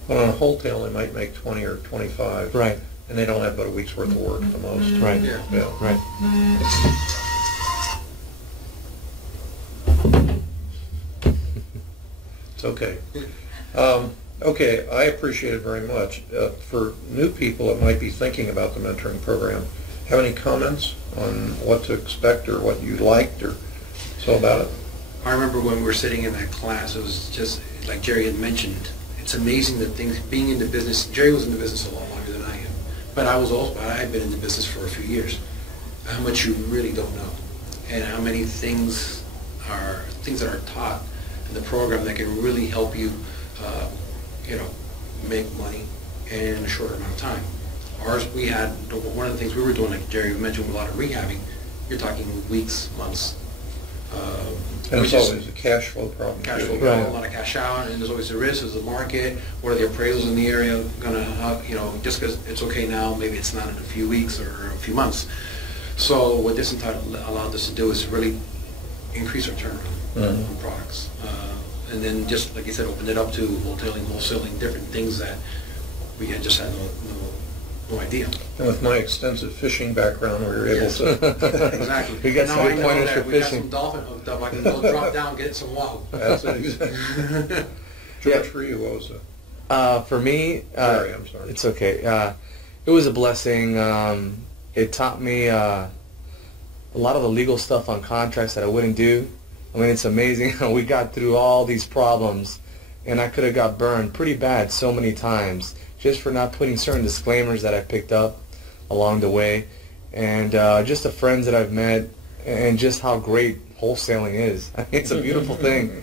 but on a wholesale they might make 20 or 25. Right. And they don't have but a week's worth of work at the most. Right. Yeah. Yeah. Right. It's okay. Okay, I appreciate it very much. For new people that might be thinking about the mentoring program, have any comments on what to expect or what you liked or so about it? I remember when we were sitting in that class, it was just, like Jerry had mentioned, it's amazing that things, being in the business, Jerry was in the business a lot longer than I am, but I had been in the business for a few years, how much you really don't know, and how many things that are taught in the program that can really help you, make money in a shorter amount of time. Ours, we had, one of the things we were doing, like Jerry mentioned, a lot of rehabbing, you're talking weeks, months. And it's always a cash flow problem. Cash too. flow, a lot of cash out, and there's always a risk. There's the market. What are the appraisals in the area gonna, just because it's okay now, maybe it's not in a few weeks or a few months. So what this allowed us to do is really increase our turnaround on products, and then just like you said, open it up to wholesaling, different things that we had just had no idea. And with my extensive fishing background, we were able to. Exactly. We got now some I know pointers that for we got fishing. some dolphin hooked up. I can go drop down, get some wow. That's it, exactly. George, for you, what was it? For me, Sorry, I'm sorry. It's okay. It was a blessing. It taught me a lot of the legal stuff on contracts that I wouldn't do. I mean, it's amazing how we got through all these problems, and I could have got burned pretty bad so many times just for not putting certain disclaimers that I picked up along the way, and just the friends that I've met, and just how great wholesaling is. I mean, it's a beautiful thing.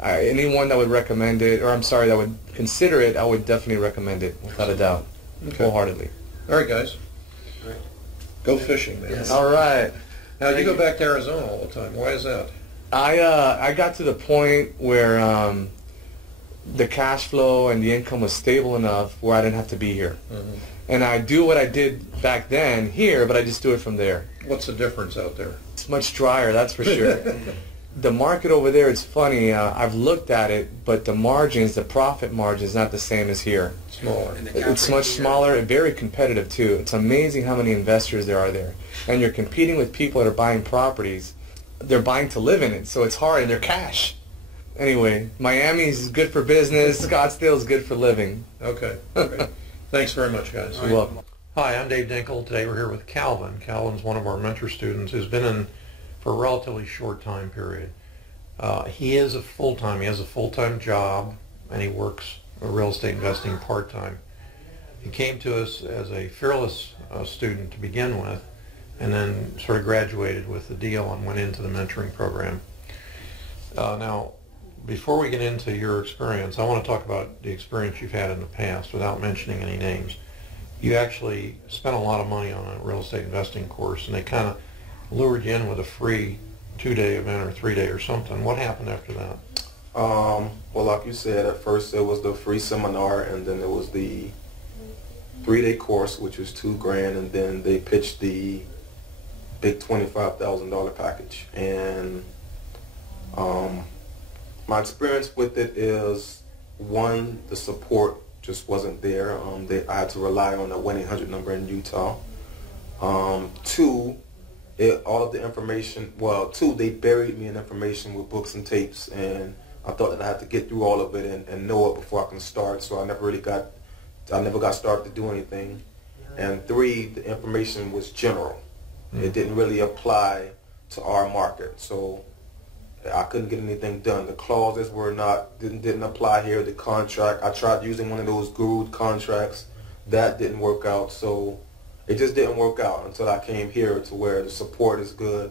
Anyone that would recommend it, or I'm sorry, that would consider it, I would definitely recommend it, without a doubt, wholeheartedly. All right, guys. All right. Go fishing, man. Yes. All right. Now, you go back to Arizona all the time. Why is that? I got to the point where the cash flow and the income was stable enough where I didn't have to be here. Mm-hmm. And I do what I did back then here, but I just do it from there. What's the difference out there? It's much drier, that's for sure. The market over there, it's funny, I've looked at it, but the margins, the profit margin is not the same as here. Smaller. It's much smaller and very competitive too. It's amazing how many investors there are there. And you're competing with people that are buying properties. They're buying to live in it, so it's hard, and they're cash. Anyway, Miami is good for business. Scottsdale is good for living. Okay. Thanks very much, guys. You're welcome. Hi, I'm Dave Dinkle. Today we're here with Calvin. Calvin's one of our mentor students who's been in for a relatively short time period. He has a full-time job, and he works real estate investing part-time. He came to us as a fearless student to begin with, and then sort of graduated with the deal and went into the mentoring program. Now, before we get into your experience, I want to talk about the experience you've had in the past without mentioning any names. You actually spent a lot of money on a real estate investing course, and they kind of lured you in with a free 2-day event or 3-day or something. What happened after that? Well, like you said, at first it was the free seminar, and then there was the 3-day course, which was $2,000, and then they pitched the big $25,000 package. And my experience with it is, one, the support just wasn't there. I had to rely on the 1-800 number in Utah. Two, all of the information, they buried me in information with books and tapes, and I thought that I had to get through all of it and know it before I can start, so I never got started to do anything. And three, the information was general. It didn't really apply to our market, so I couldn't get anything done. The clauses didn't apply here. The contract, I tried using one of those guru contracts. That didn't work out, so it just didn't work out until I came here to where the support is good.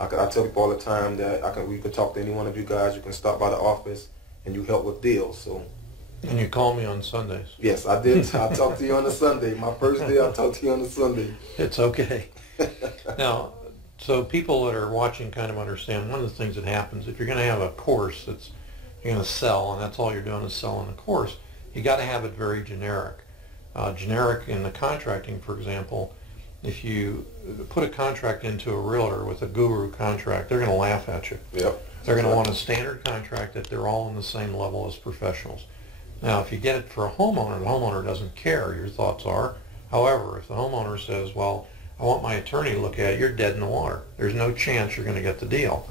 I tell people all the time that we can talk to any one of you guys. You can stop by the office and you help with deals. So. And you call me on Sundays. Yes, I did. I talked to you on a Sunday. My first day, I talked to you on a Sunday. It's okay. Now, so people that are watching kind of understand one of the things that happens, if you're going to have a course that's you're going to sell, and that's all you're doing is selling the course, you got to have it very generic. Generic in the contracting, for example, if you put a contract into a realtor with a guru contract, they're going to laugh at you. Yep. They're going to want a standard contract that they're all on the same level as professionals. Now, if you get it for a homeowner, the homeowner doesn't care. Your thoughts are. However, if the homeowner says, well, I want my attorney to look at it, you're dead in the water. There's no chance you're going to get the deal.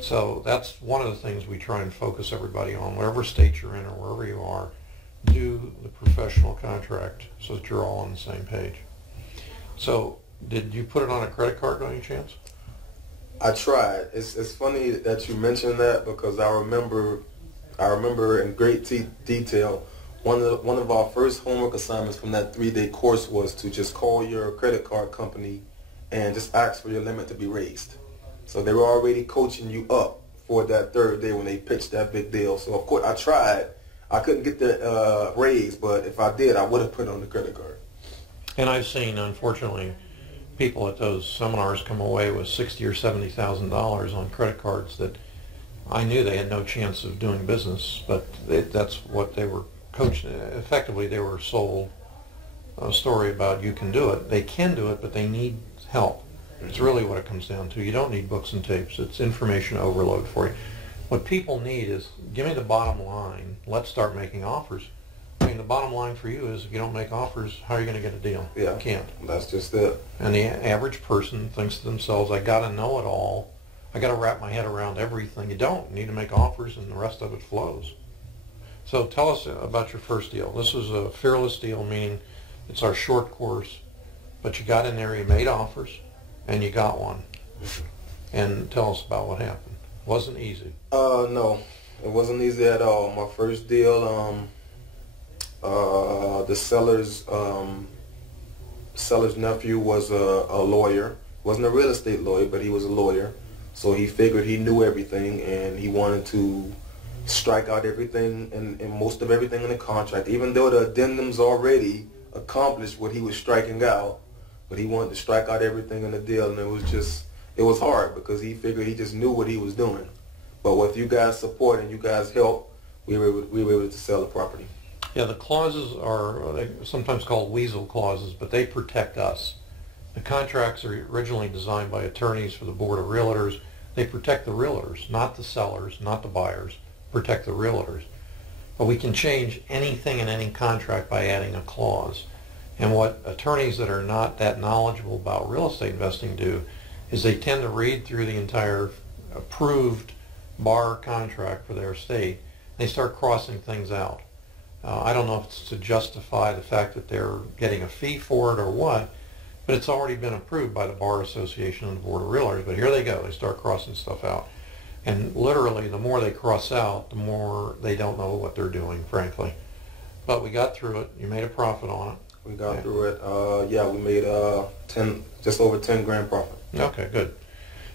So that's one of the things we try and focus everybody on. Whatever state you're in or wherever you are, do the professional contract so that you're all on the same page. So did you put it on a credit card by any chance? I tried. It's funny that you mentioned that, because I remember in great detail one of our first homework assignments from that 3-day course was to just call your credit card company and just ask for your limit to be raised. So they were already coaching you up for that 3rd day when they pitched that big deal. So of course I tried. I couldn't get the raise, but if I did, I would have put it on the credit card. And I've seen, unfortunately, people at those seminars come away with $60,000 or $70,000 on credit cards that I knew they had no chance of doing business, but that's what they were coached. Effectively, they were sold a story about you can do it. They can do it, but they need help. It's really what it comes down to. You don't need books and tapes. It's information overload for you. What people need is, give me the bottom line. Let's start making offers. I mean, the bottom line for you is, if you don't make offers, how are you going to get a deal? Yeah, you can't. That's just it. And the average person thinks to themselves, I got to know it all. I got to wrap my head around everything. You don't. You need to make offers, and the rest of it flows. So tell us about your first deal. This was a fearless deal, meaning it's our short course, but you got in there, you made offers, and you got one. And tell us about what happened. Wasn't easy. No, it wasn't easy at all. My first deal, the seller's nephew was a lawyer. Wasn't a real estate lawyer, but he was a lawyer. So he figured he knew everything, and he wanted to strike out everything and most of everything in the contract, even though the addendums already accomplished what he was striking out. But he wanted to strike out everything in the deal, and it was hard because he figured he just knew what he was doing. But with you guys' support and you guys' help, we were able to sell the property. Yeah, the clauses are sometimes called weasel clauses, but they protect us. The contracts are originally designed by attorneys for the Board of Realtors. They protect the realtors, not the sellers, not the buyers. Protect the realtors. But we can change anything in any contract by adding a clause. And what attorneys that are not that knowledgeable about real estate investing do is they tend to read through the entire approved bar contract for their estate. They start crossing things out. I don't know if it's to justify the fact that they're getting a fee for it or what, but it's already been approved by the Bar Association and the Board of Realtors. But here they go. They start crossing stuff out. And literally, the more they cross out, the more they don't know what they're doing, frankly. But we got through it. You made a profit on it. We got through it. Yeah, we made just over 10 grand profit. Okay, good.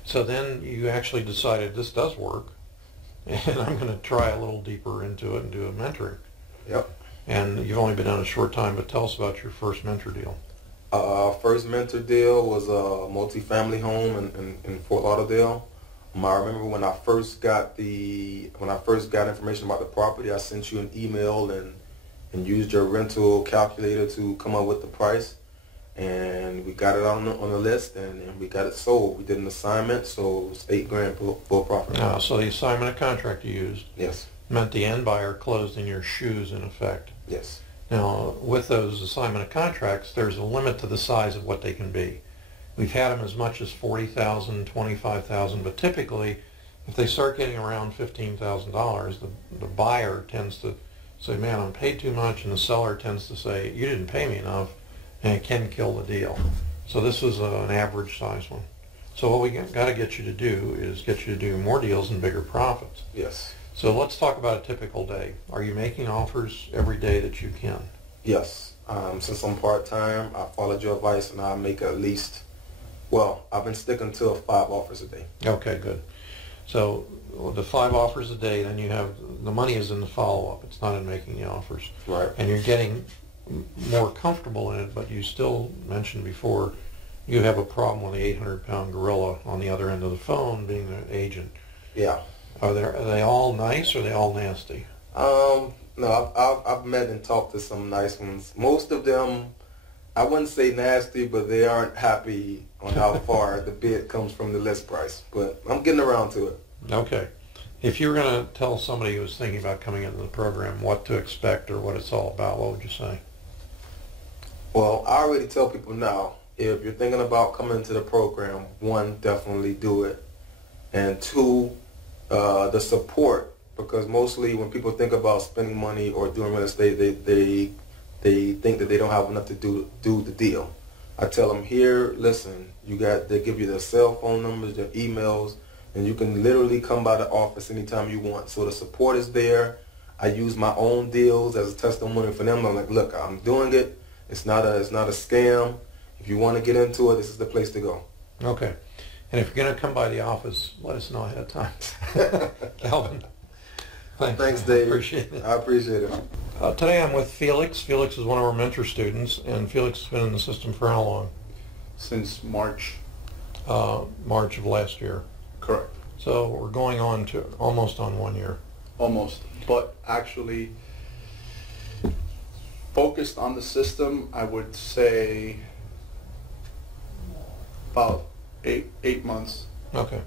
So then you actually decided this does work, and I'm going to try a little deeper into it and do a mentoring. Yep. And you've only been on a short time, but tell us about your first mentor deal. First mentor deal was a multi-family home in Fort Lauderdale. I remember when I first got information about the property, I sent you an email and used your rental calculator to come up with the price, and we got it on the list, and we got it sold. We did an assignment, so it was 8 grand full profit. So the assignment of contract you used, yes, meant the end buyer closed in your shoes, in effect. Yes. Now, with those assignment of contracts, there's a limit to the size of what they can be. We've had them as much as $40,000, $25,000, but typically, if they start getting around $15,000, the buyer tends to say, man, I'm paid too much, and the seller tends to say, you didn't pay me enough, and it can kill the deal. So this was an average size one. So what we got to get you to do is get you to do more deals and bigger profits. Yes. So let's talk about a typical day. Are you making offers every day that you can? Yes. Since I'm part-time, I followed your advice, and I make at least, well, I've been sticking to 5 offers a day. Okay, good. So the 5 offers a day, then you have, the money is in the follow-up. It's not in making the offers. Right. And you're getting more comfortable in it, but you still mentioned before you have a problem with the 800-pound gorilla on the other end of the phone being the agent. Yeah. Are they all nice or are they all nasty? No, I've met and talked to some nice ones. Most of them, I wouldn't say nasty, but they aren't happy on how far the bid comes from the list price. But I'm getting around to it. Okay. If you were going to tell somebody who was thinking about coming into the program what to expect or what it's all about, what would you say? Well, I already tell people now, if you're thinking about coming into the program, 1, definitely do it. And 2, the support, because mostly when people think about spending money or doing real estate, they think that they don't have enough to do the deal. I tell them, here, listen, they give you their cell phone numbers, their emails, and you can literally come by the office anytime you want. So the support is there. I use my own deals as a testimony for them. I'm like, look, I'm doing it. It's not a scam. If you want to get into it, this is the place to go. Okay. And if you're going to come by the office, let us know ahead of time. Calvin. Thanks, Dave. Appreciate it. I appreciate it. Today I'm with Felix. Felix is one of our mentor students, and Felix has been in the system for how long? Since March. March of last year. Correct. So we're going on to almost on 1 year. Almost. But actually, focused on the system, I would say about eight months. Okay.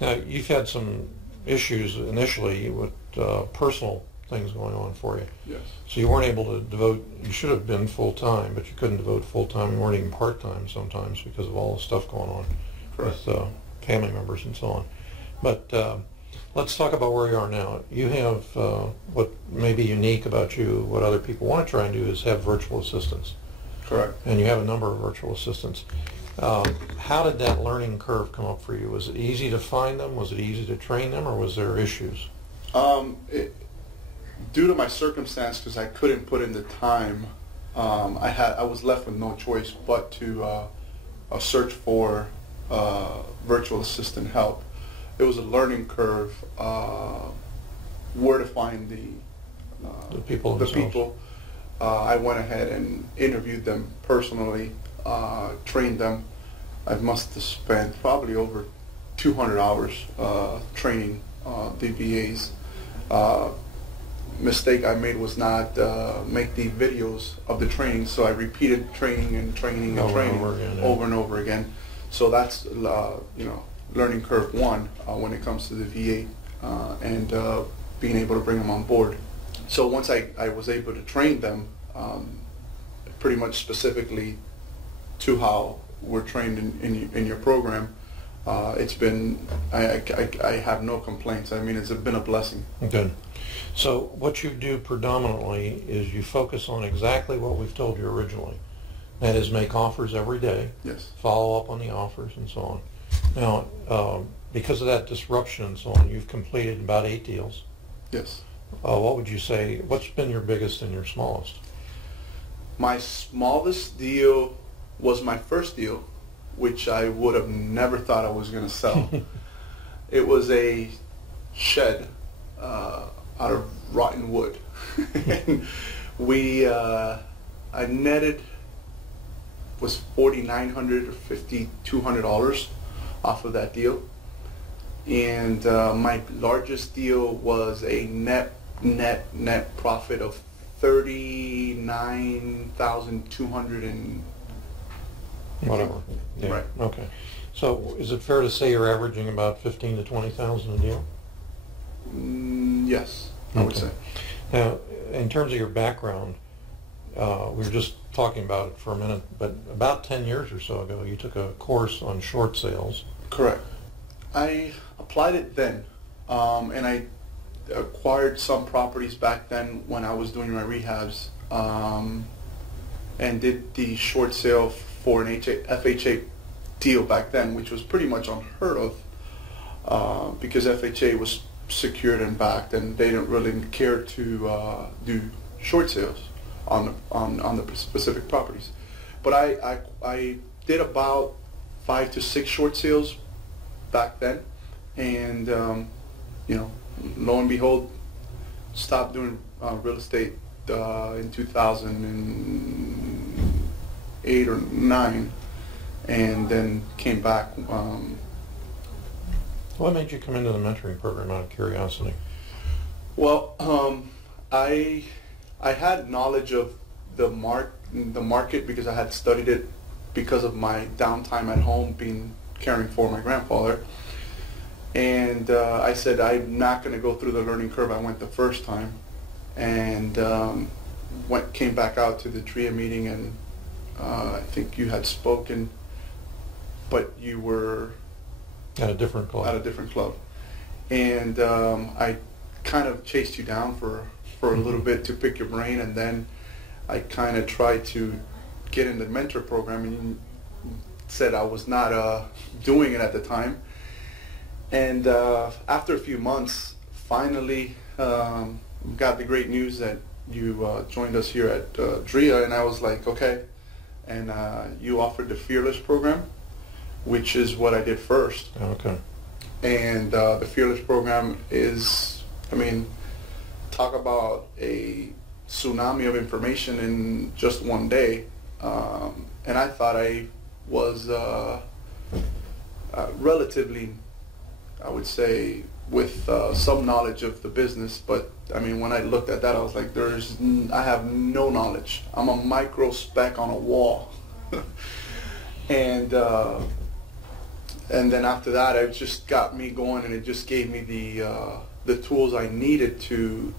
Now, you've had some issues initially with personal things going on for you. Yes. So you weren't able to devote, you should have been full-time, but you couldn't devote full-time. You weren't even part-time sometimes because of all the stuff going on. Correct. With family members and so on. But let's talk about where you are now. You have what may be unique about you, what other people want to try and do is have virtual assistants. Correct. And you have a number of virtual assistants. How did that learning curve come up for you? Was it easy to find them? Was it easy to train them, or was there issues? Due to my circumstance, because I couldn't put in the time, I was left with no choice but to search for virtual assistant help. It was a learning curve where to find the people. I went ahead and interviewed them personally, trained them. I must have spent probably over 200 hours training the VAs. Mistake I made was not make the videos of the training, so I repeated training and training and training over and over again. So that's learning curve one when it comes to the VA and being able to bring them on board. So once I was able to train them pretty much specifically to how we're trained in your program, it's been, I have no complaints. I mean, it's been a blessing. Good. So what you do predominantly is you focus on exactly what we've told you originally. That is, make offers every day, yes, follow up on the offers, and so on. Now, because of that disruption and so on, you've completed about 8 deals. Yes. What would you say, what's been your biggest and your smallest? My smallest deal was my first deal, which I would have never thought I was going to sell. It was a shed out of rotten wood. And I netted was $4,900 or $5,200 off of that deal. And my largest deal was a net profit of $39,200 and whatever. Yeah. Right. Okay. So is it fair to say you're averaging about $15,000 to $20,000 a deal? Yes, I would say. Now, in terms of your background, we were just talking about it for a minute, but about 10 years or so ago, you took a course on short sales. Correct. I applied it then, and I acquired some properties back then when I was doing my rehabs, and did the short sale for an FHA deal back then, which was pretty much unheard of, because FHA was secured and backed, and they didn't really care to do short sales on the specific properties. But I did about 5 to 6 short sales back then, and lo and behold, stopped doing real estate in 2008 or 9, and then came back. What made you come into the mentoring program, out of curiosity? Well, I had knowledge of the market because I had studied it because of my downtime at home, caring for my grandfather. And I said, I'm not going to go through the learning curve I went the first time, and came back out to the TRIA meeting, and I think you had spoken, but you were at a different club. And I kind of chased you down for a little bit to pick your brain, and then I kind of tried to get in the mentor program, and you said I was not doing it at the time. And after a few months, finally got the great news that you joined us here at TRIA, and I was like, okay. And you offered the Fearless program, which is what I did first. Okay. And the Fearless program is, talk about a tsunami of information in just one day. And I thought I was relatively, I would say, with some knowledge of the business, but when I looked at that, I was like, I have no knowledge. I'm a micro speck on a wall. And then after that, it just got me going, and it just gave me the tools I needed to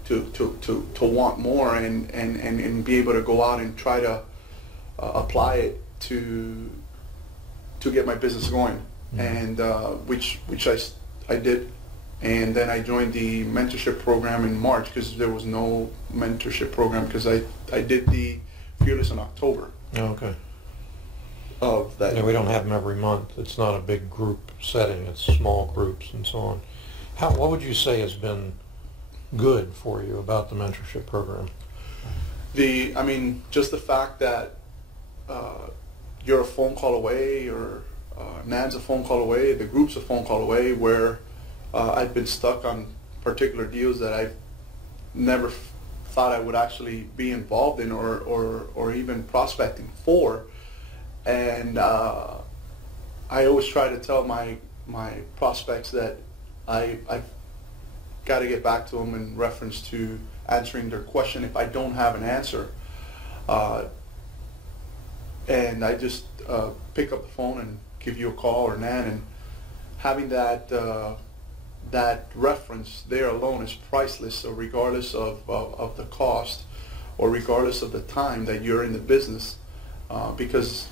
want more and be able to go out and try to apply it to get my business going, and which I did. And then I joined the mentorship program in March, because there was no mentorship program, because I did the Fearless in October. Oh, okay. of that. Yeah, we don't have them every month. It's not a big group setting. It's small groups and so on. What would you say has been good for you about the mentorship program? Just the fact that you're a phone call away, or Nan's a phone call away, the group's a phone call away, where I've been stuck on particular deals that I never thought I would actually be involved in or even prospecting for. And I always try to tell my prospects that I've got to get back to them in reference to answering their question if I don't have an answer. And I just pick up the phone and give you a call or Nan, and having that reference there alone is priceless. So regardless of the cost, or regardless of the time that you're in the business, because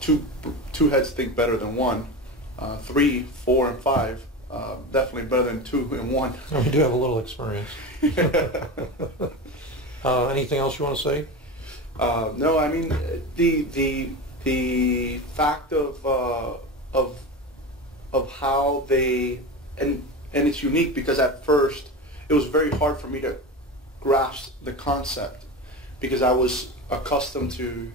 two heads think better than one. 3, 4, and 5 definitely better than 2 and 1. We do have a little experience. Anything else you want to say? No, I mean the fact of how they, and it's unique because at first it was very hard for me to grasp the concept, because I was accustomed to,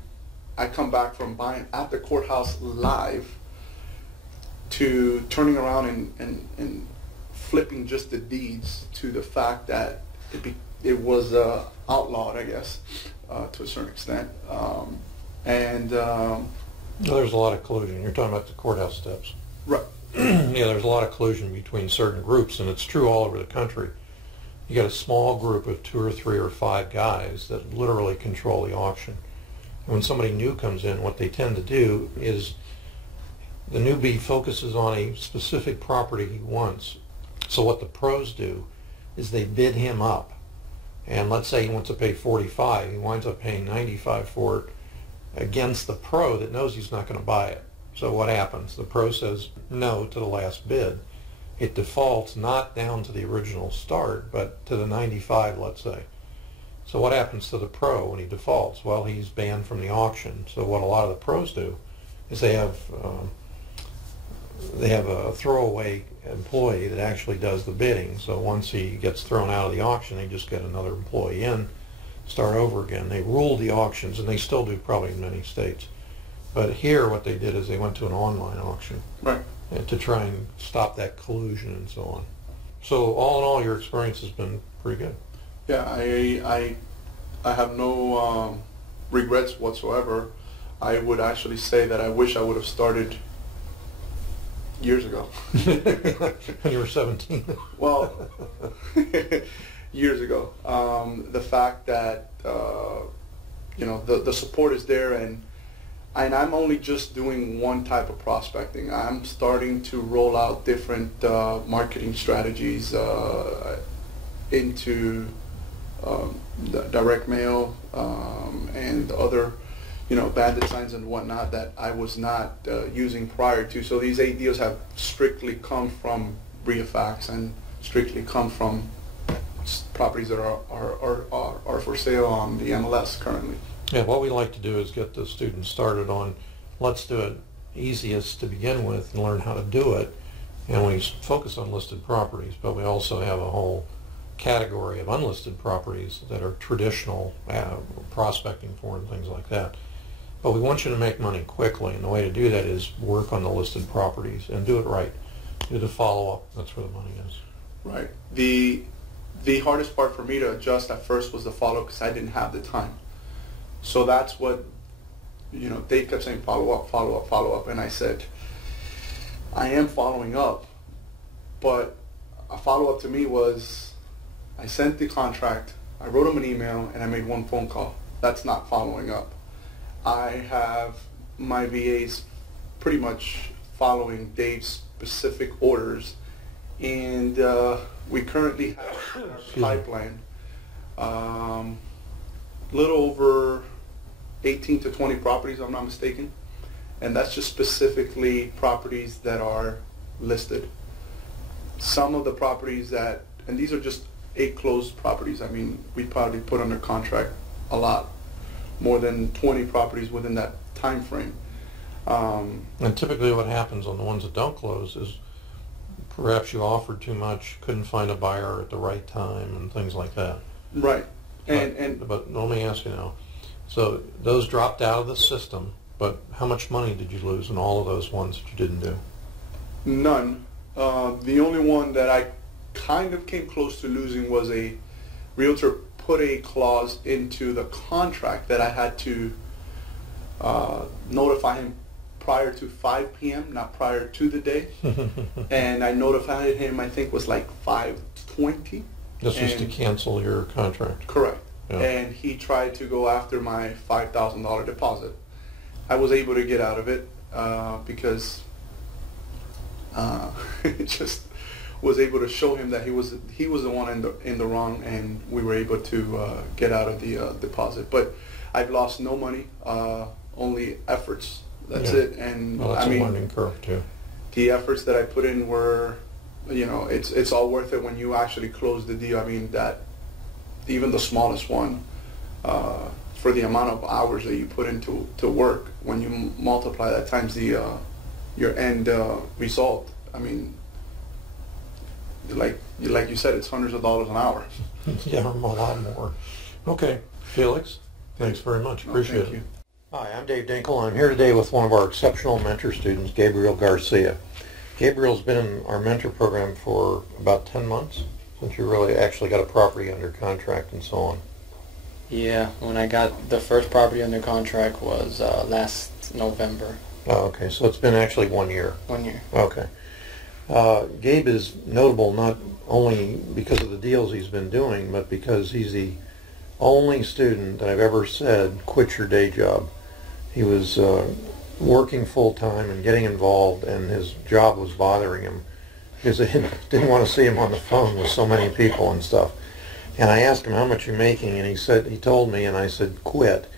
I come back from buying at the courthouse live to turning around and flipping just the deeds, to the fact that it was outlawed, I guess, to a certain extent. There's a lot of collusion. You're talking about the courthouse steps. Right. Yeah, there's a lot of collusion between certain groups, and it's true all over the country. You got a small group of 2 or 3 or 5 guys that literally control the auction. And when somebody new comes in, what they tend to do is the newbie focuses on a specific property he wants. So what the pros do is they bid him up. And let's say he wants to pay 45, he winds up paying 95 for it against the pro that knows he's not going to buy it. So what happens? The pro says no to the last bid. It defaults not down to the original start, but to the 95, let's say. So what happens to the pro when he defaults? Well, he's banned from the auction. So what a lot of the pros do is they have a throwaway employee that actually does the bidding. So once he gets thrown out of the auction, they just get another employee in, start over again. They rule the auctions, and they still do probably in many states. But here what they did is they went to an online auction, right, to try and stop that collusion and so on. So all in all, your experience has been pretty good. Yeah, I have no regrets whatsoever. I would actually say that I wish I would have started years ago. When you were 17. Well, years ago. The fact that the support is there, and I'm only just doing one type of prospecting. I'm starting to roll out different marketing strategies into direct mail and other bandit signs and whatnot that I was not using prior to. So these 8 deals have strictly come from REIFax and strictly come from properties that are for sale on the MLS currently. Yeah, what we like to do is get the students started on, let's do it easiest to begin with and learn how to do it. And we focus on listed properties, but we also have a whole category of unlisted properties that are traditional prospecting for and things like that. But we want you to make money quickly, and the way to do that is work on the listed properties and do it right. Do the follow-up. That's where the money is. Right. The hardest part for me to adjust at first was the follow-up, because I didn't have the time. So that's what, Dave kept saying, follow-up, follow-up, follow-up. And I said, I am following up, but a follow-up to me was, I sent the contract, I wrote him an email, and I made 1 phone call. That's not following up. I have my VAs pretty much following Dave's specific orders, and we currently have a pipeline, a little over 18 to 20 properties, if I'm not mistaken, and that's just specifically properties that are listed. Some of the properties that, and these are just 8 closed properties. I mean, we probably put under contract a lot more than 20 properties within that time frame. And typically what happens on the ones that don't close is perhaps you offered too much, couldn't find a buyer at the right time, and things like that. Right. But let me ask you now, so those dropped out of the system, but how much money did you lose in all of those ones that you didn't do? None. The only one that I kind of came close to losing was a realtor put a clause into the contract that I had to notify him prior to 5 p.m., not prior to the day. And I notified him, I think was like 5:20. This was to cancel your contract. Correct. Yeah. And he tried to go after my $5,000 deposit. I was able to get out of it because just was able to show him that he was the one in the wrong, and we were able to get out of the deposit. But I've lost no money, only efforts. That's it. And well, that's a learning curve too. The efforts that I put in were, it's all worth it when you actually close the deal. I mean, that even the smallest one, for the amount of hours that you put into work, when you multiply that times your end result, I mean, like you said, it's hundreds of dollars an hour. Yeah, a lot more. Okay, Felix, thanks very much. Appreciate it. Hi, I'm Dave Dinkle. I'm here today with one of our exceptional mentor students, Gabriel Garcia. Gabriel's been in our mentor program for about 10 months, since you really actually got a property under contract and so on. Yeah, when I got the first property under contract was last November. Oh, okay, so it's been actually 1 year. 1 year. Okay. Gabe is notable not only because of the deals he's been doing, but because he's the only student that I've ever said, quit your day job. He was working full-time and getting involved, and his job was bothering him because they didn't want to see him on the phone with so many people and stuff. And I asked him how much you're making, and he told me, and I said, quit,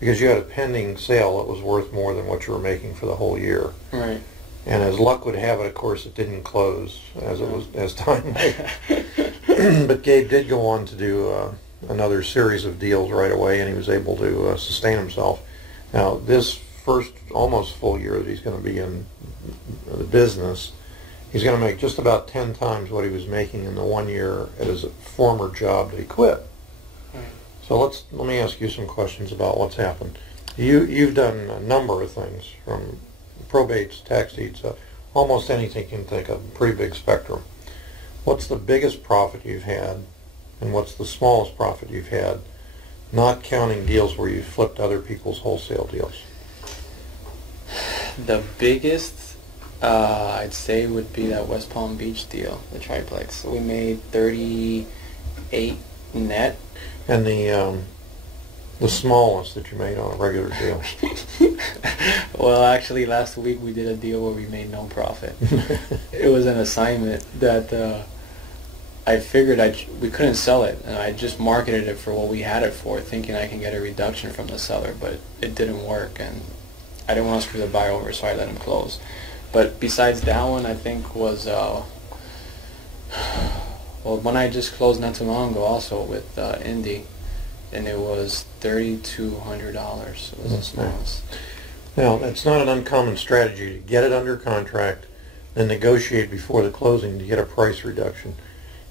because you had a pending sale that was worth more than what you were making for the whole year. Right. And as luck would have it, of course, it didn't close as time went. But Gabe did go on to do another series of deals right away, and he was able to sustain himself. Now, this first almost full year that he's going to be in the business, he's going to make just about 10 times what he was making in the 1 year at his former job that he quit. So let me ask you some questions about what's happened. You've done a number of things, from probates, tax deeds, almost anything you can think of, a pretty big spectrum. What's the biggest profit you've had, and what's the smallest profit you've had, not counting deals where you flipped other people's wholesale deals? The biggest, I'd say, would be that West Palm Beach deal, the triplex. We made 38 net. And the smallest that you made on a regular deal? Well, actually, last week we did a deal where we made no profit. It was an assignment that I figured we couldn't sell it, and I just marketed it for what we had it for, thinking I can get a reduction from the seller, but it didn't work, and I didn't want to screw the buyer over, so I let him close. But besides that one, I think was well, one I just closed not too long ago also with Indy, and it was $3,200. It was the smallest. Now, it's not an uncommon strategy to get it under contract, then negotiate before the closing to get a price reduction.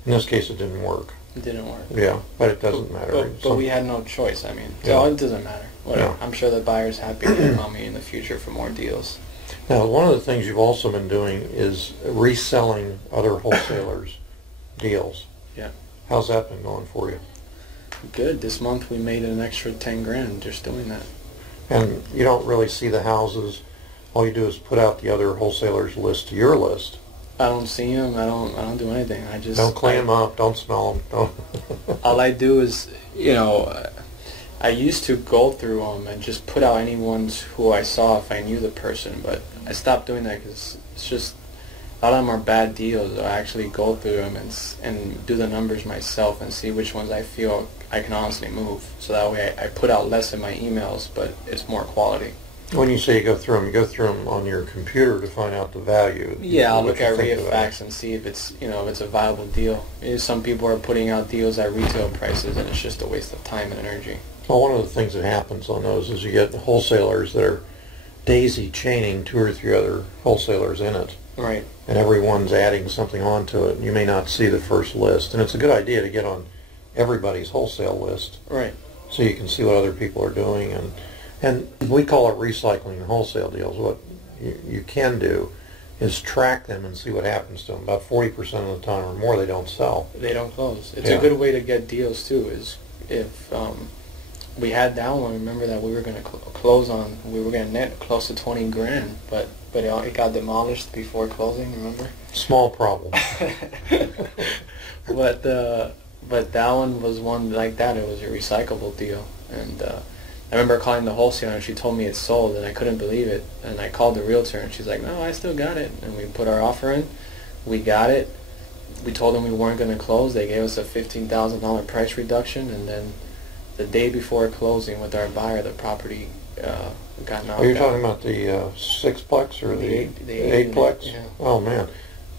In this case, it didn't work. It didn't work. Yeah, but it doesn't matter. But we had no choice. I mean, so it doesn't matter. Whatever. Yeah. I'm sure the buyer's happy to call me in the future for more deals. Now, one of the things you've also been doing is reselling other wholesalers' deals. Yeah. How's that been going for you? Good. This month we made an extra 10 grand just doing that. And you don't really see the houses. All you do is put out the other wholesalers' list to your list. I don't see them. I don't do anything. I just don't clean them up. Don't smell them. Don't. All I do is, I used to go through them and just put out any ones who I saw if I knew the person, but I stopped doing that because it's just a lot of them are bad deals. I actually go through them and do the numbers myself and see which ones I feel I can honestly move. So that way I put out less in my emails, but it's more quality. When you say you go through them on your computer to find out the value. Yeah, I'll look at think the REIFax and see if it's, you know, if it's a viable deal. Some people are putting out deals at retail prices, and it's just a waste of time and energy. Well, one of the things that happens on those is you get the wholesalers that are daisy chaining 2 or 3 other wholesalers in it. Right. And everyone's adding something onto it. You may not see the first list. And it's a good idea to get on everybody's wholesale list. Right. So you can see what other people are doing. And we call it recycling wholesale deals. What you can do is track them and see what happens to them. About 40% of the time or more they don't sell. They don't close. It's a good way to get deals too, is if we had that one, remember that we were going to close on, we were going to net close to 20 grand, but it got demolished before closing, remember? Small problem. But that one was one like that. It was a recyclable deal. And I remember calling the wholesaler, and she told me it sold, and I couldn't believe it. And I called the realtor, and she's like, no, I still got it. And we put our offer in. We got it. We told them we weren't going to close. They gave us a $15,000 price reduction, and then the day before closing with our buyer, the property got knocked out. Are you talking about the sixplex or the eightplex? Yeah. Oh man,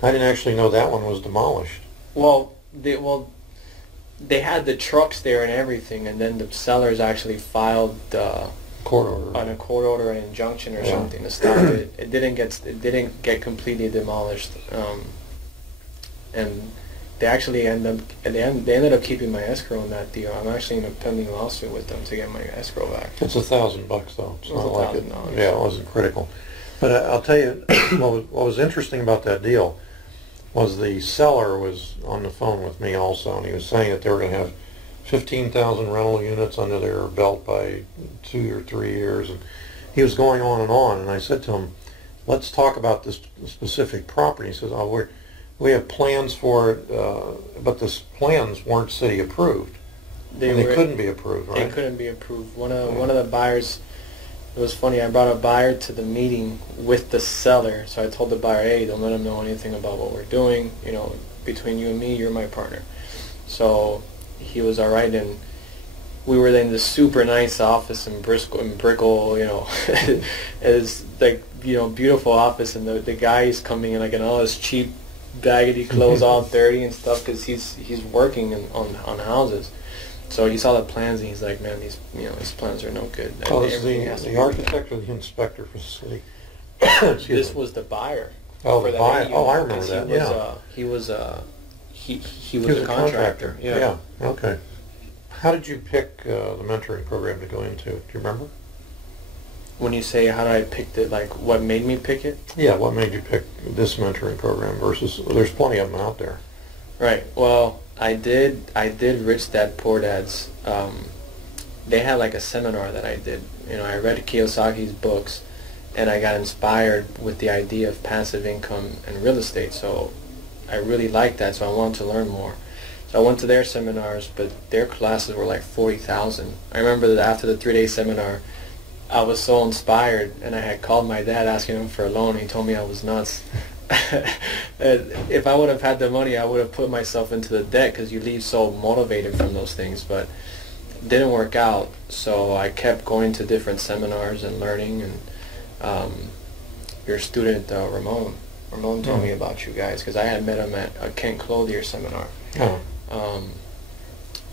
I didn't actually know that one was demolished. Well, they had the trucks there and everything, and then the sellers actually filed court order on a court order, an injunction or something to stop it. It didn't get completely demolished, and they actually ended up keeping my escrow on that deal. I'm actually in a pending lawsuit with them to get my escrow back. It's $1,000 though. It's not like it. $1,000. Yeah, it wasn't critical. But I'll tell you, what was interesting about that deal was the seller was on the phone with me also, and he was saying that they were going to have 15,000 rental units under their belt by 2 or 3 years, and he was going on, and I said to him, let's talk about this specific property. He says, oh, we have plans for it, but the plans weren't city approved. They couldn't be approved, right? They couldn't be approved. One of the buyers, it was funny, I brought a buyer to the meeting with the seller, so I told the buyer, hey, don't let him know anything about what we're doing, you know, between you and me, you're my partner. So he was all right, and we were in this super nice office in Brickell, you know, it's like, you know, beautiful office, and the guy's coming in like in all his cheap baggedy clothes, all dirty and stuff, because he's working on houses. So he saw the plans, and he's like, man, these plans are no good. Oh, this is the architect or the inspector for the city? This was the buyer. Oh, the buyer. Oh, I remember that. He was a contractor. Yeah. Okay. How did you pick the mentoring program to go into? Do you remember? When you say how did I pick it, like what made me pick it? Yeah, what made you pick this mentoring program versus there's plenty of them out there. Right. Well, I did Rich Dad Poor Dad's. They had like a seminar that I did. You know, I read Kiyosaki's books, and I got inspired with the idea of passive income and real estate. So I really liked that, so I wanted to learn more. So I went to their seminars, but their classes were like 40,000. I remember that after the 3-day seminar, I was so inspired, and I had called my dad asking him for a loan. He told me I was nuts. If I would have had the money, I would have put myself into the debt, because you leave so motivated from those things. But it didn't work out, so I kept going to different seminars and learning. And your student Ramon told me about you guys, because I had met him at a Kent Clothier seminar.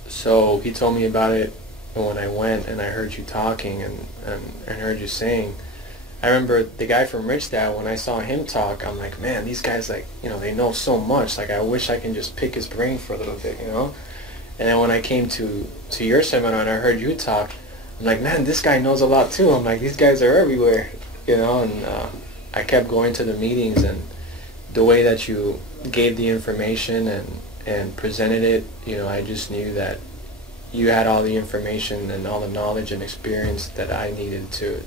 So he told me about it, and when I went and I heard you talking and heard you saying, I remember the guy from Rich Dad, when I saw him talk, I'm like, man, these guys, like, you know, they know so much. Like, I wish I can just pick his brain for a little bit, you know? And then when I came to your seminar and I heard you talk, I'm like, man, this guy knows a lot too. I'm like, these guys are everywhere, you know? And I kept going to the meetings, and the way that you gave the information and presented it, you know, I just knew that you had all the information and all the knowledge and experience that I needed to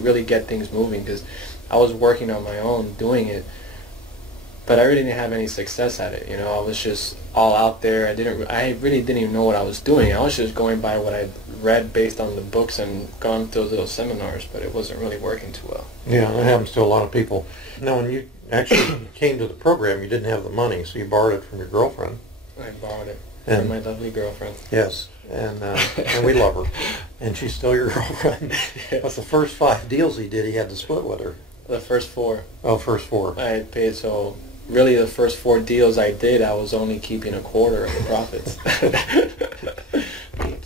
really get things moving, because I was working on my own doing it, but I really didn't have any success at it. You know, I was just all out there. I really didn't even know what I was doing. I was just going by what I read based on the books and gone to those seminars, but it wasn't really working too well. Yeah, that happens to a lot of people. Now, when you actually came to the program, you didn't have the money, so you borrowed it from your girlfriend. I borrowed it. And my lovely girlfriend. Yes, and we love her. And she's still your girlfriend. But the first 5 deals he did, he had to split with her. The first 4. Oh, first 4. I had paid, so really the first 4 deals I did, I was only keeping a quarter of the profits.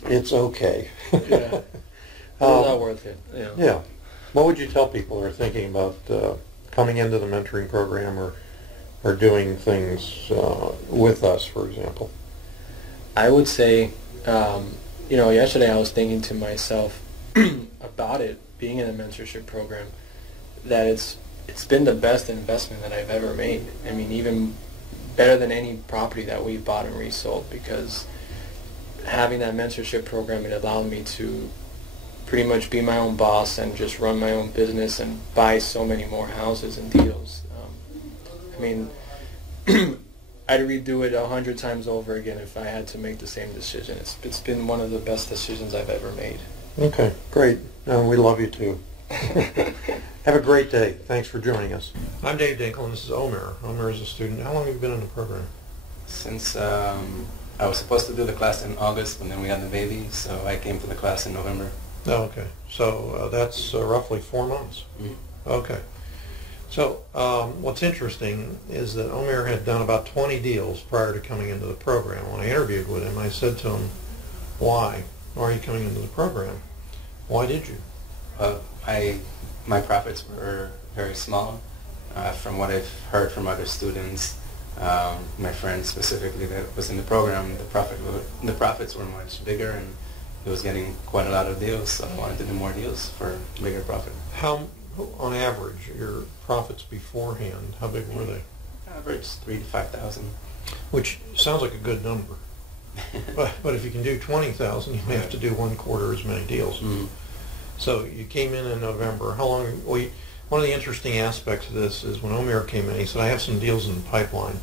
It's okay. Yeah. It was all worth it. Yeah. Yeah. What would you tell people who are thinking about coming into the mentoring program or doing things with us, for example? I would say, yesterday I was thinking to myself about it, being in a mentorship program, that it's been the best investment that I've ever made. I mean, even better than any property that we bought and resold, because having that mentorship program, it allowed me to pretty much be my own boss and just run my own business and buy so many more houses and deals. I mean, I'd redo it 100 times over again if I had to make the same decision. It's been one of the best decisions I've ever made. Okay, great. We love you too. Have a great day. Thanks for joining us. I'm Dave Dinkle, and this is Omer. Omer is a student. How long have you been in the program? Since I was supposed to do the class in August, but then we had the baby, so I came to the class in November. Oh, okay. So that's roughly 4 months. Mm-hmm. Okay. So what's interesting is that Omer had done about 20 deals prior to coming into the program. When I interviewed with him, I said to him, why are you coming into the program? Why did you? My profits were very small. From what I've heard from other students, my friends specifically that was in the program, the profits were much bigger, and it was getting quite a lot of deals, so I wanted to do more deals for bigger profit. How, on average, your profits beforehand, how big were they? Average 3,000 to 5,000. Which sounds like a good number. but if you can do 20,000, you may have to do 1/4 as many deals. Mm-hmm. So you came in November. How long? One of the interesting aspects of this is when Omer came in, he said, I have some deals in the pipeline.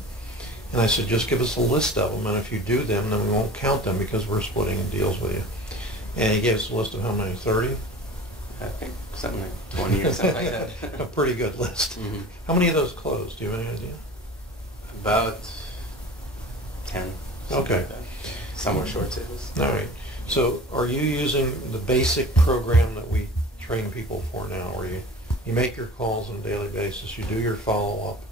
And I said, just give us a list of them, and if you do them, then we won't count them because we're splitting deals with you. And he gave us a list of how many, 30? I think something like 20 or something like that. A pretty good list. Mm-hmm. How many of those closed? Do you have any idea? About 10. Okay. Like that. Some were short sales. All right. So are you using the basic program that we train people for now, where you make your calls on a daily basis, you do your follow-up,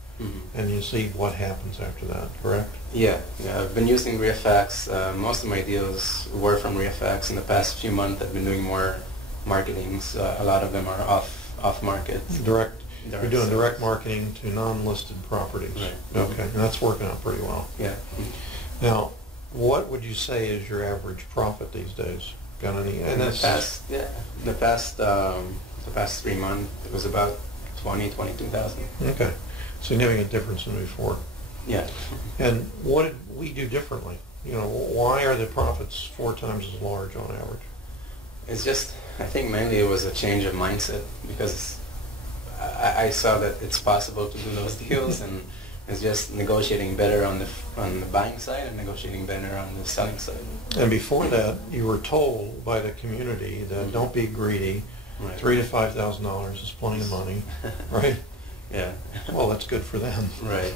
and you see what happens after that, correct? Yeah, I've been using ReFX. Most of my deals were from ReFX. In the past few months, I've been doing more marketing. So a lot of them are off market. Direct. You're doing direct marketing to non-listed properties. Right. Okay, and that's working out pretty well. Yeah. Now, what would you say is your average profit these days? Got any? And the past 3 months, it was about 22,000. Okay, significant difference than before. Yeah. And what did we do differently? Why are the profits 4 times as large on average? It's just, I think mainly it was a change of mindset, because I saw that it's possible to do those deals, and it's just negotiating better on the buying side and negotiating better on the selling side. And before that, you were told by the community that don't be greedy. Right. $3,000 to $5,000 is plenty of money, right? Yeah. Well, that's good for them. Right.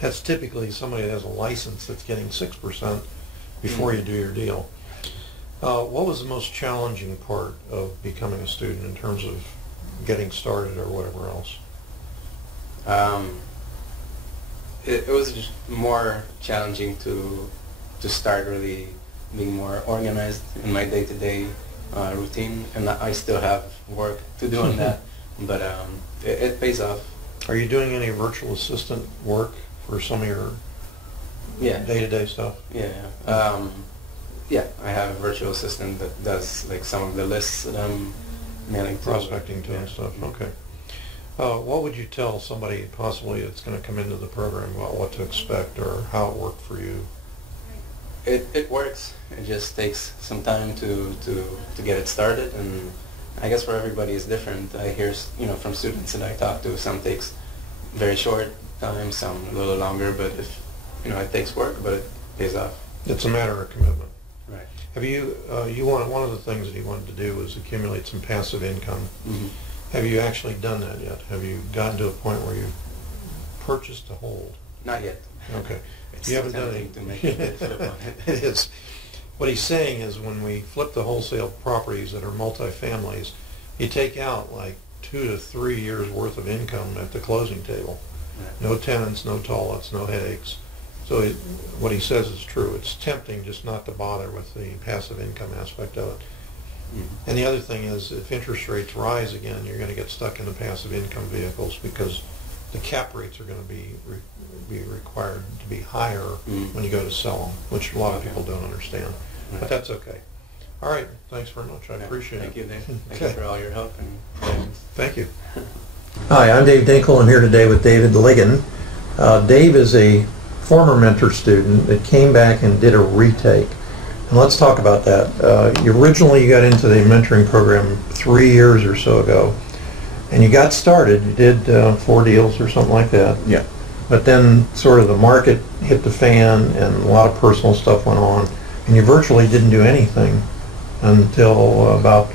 That's typically somebody that has a license that's getting 6% before you do your deal. What was the most challenging part of becoming a student in terms of getting started or whatever else? It was just more challenging to start really being more organized in my day-to-day routine, and I still have work to do on that, but it pays off. Are you doing any virtual assistant work for some of your day-to-day stuff? Yeah. Yeah, I have a virtual assistant that does like some of the lists that I'm mailing to. Prospecting to and stuff, okay. What would you tell somebody possibly that's going to come into the program about what to expect or how it worked for you? It works. It just takes some time to get it started, and I guess for everybody is different. I hear from students that I talk to, some takes very short time, some a little longer, but if it takes work, but it pays off. It's a matter of commitment. Right. Have you one of the things that you wanted to do was accumulate some passive income. Mm-hmm. Have you actually done that yet? Have you gotten to a point where you've purchased to hold? Not yet. Okay. It's You haven't done tempting it. to make a flip on it. It is. What he's saying is when we flip the wholesale properties that are multifamilies, you take out like 2 to 3 years worth of income at the closing table. Right. No tenants, no toilets, no headaches. So what he says is true. It's tempting just not to bother with the passive income aspect of it. Mm-hmm. And the other thing is if interest rates rise again, you're going to get stuck in the passive income vehicles because the cap rates are going to be required to be higher when you go to sell them, which a lot of people don't understand. Right. But that's okay. All right. Thanks very much. I appreciate Thank it. you, Dave. Thank Okay. you for all your help and guidance. Thank you. Hi, I'm Dave Dinkle. I'm here today with David Liggin. Dave is a former mentor student that came back and did a retake. And let's talk about that. Originally you got into the mentoring program 3 years or so ago. And you got started. You did 4 deals or something like that. Yeah. But then sort of the market hit the fan and a lot of personal stuff went on. And you virtually didn't do anything until about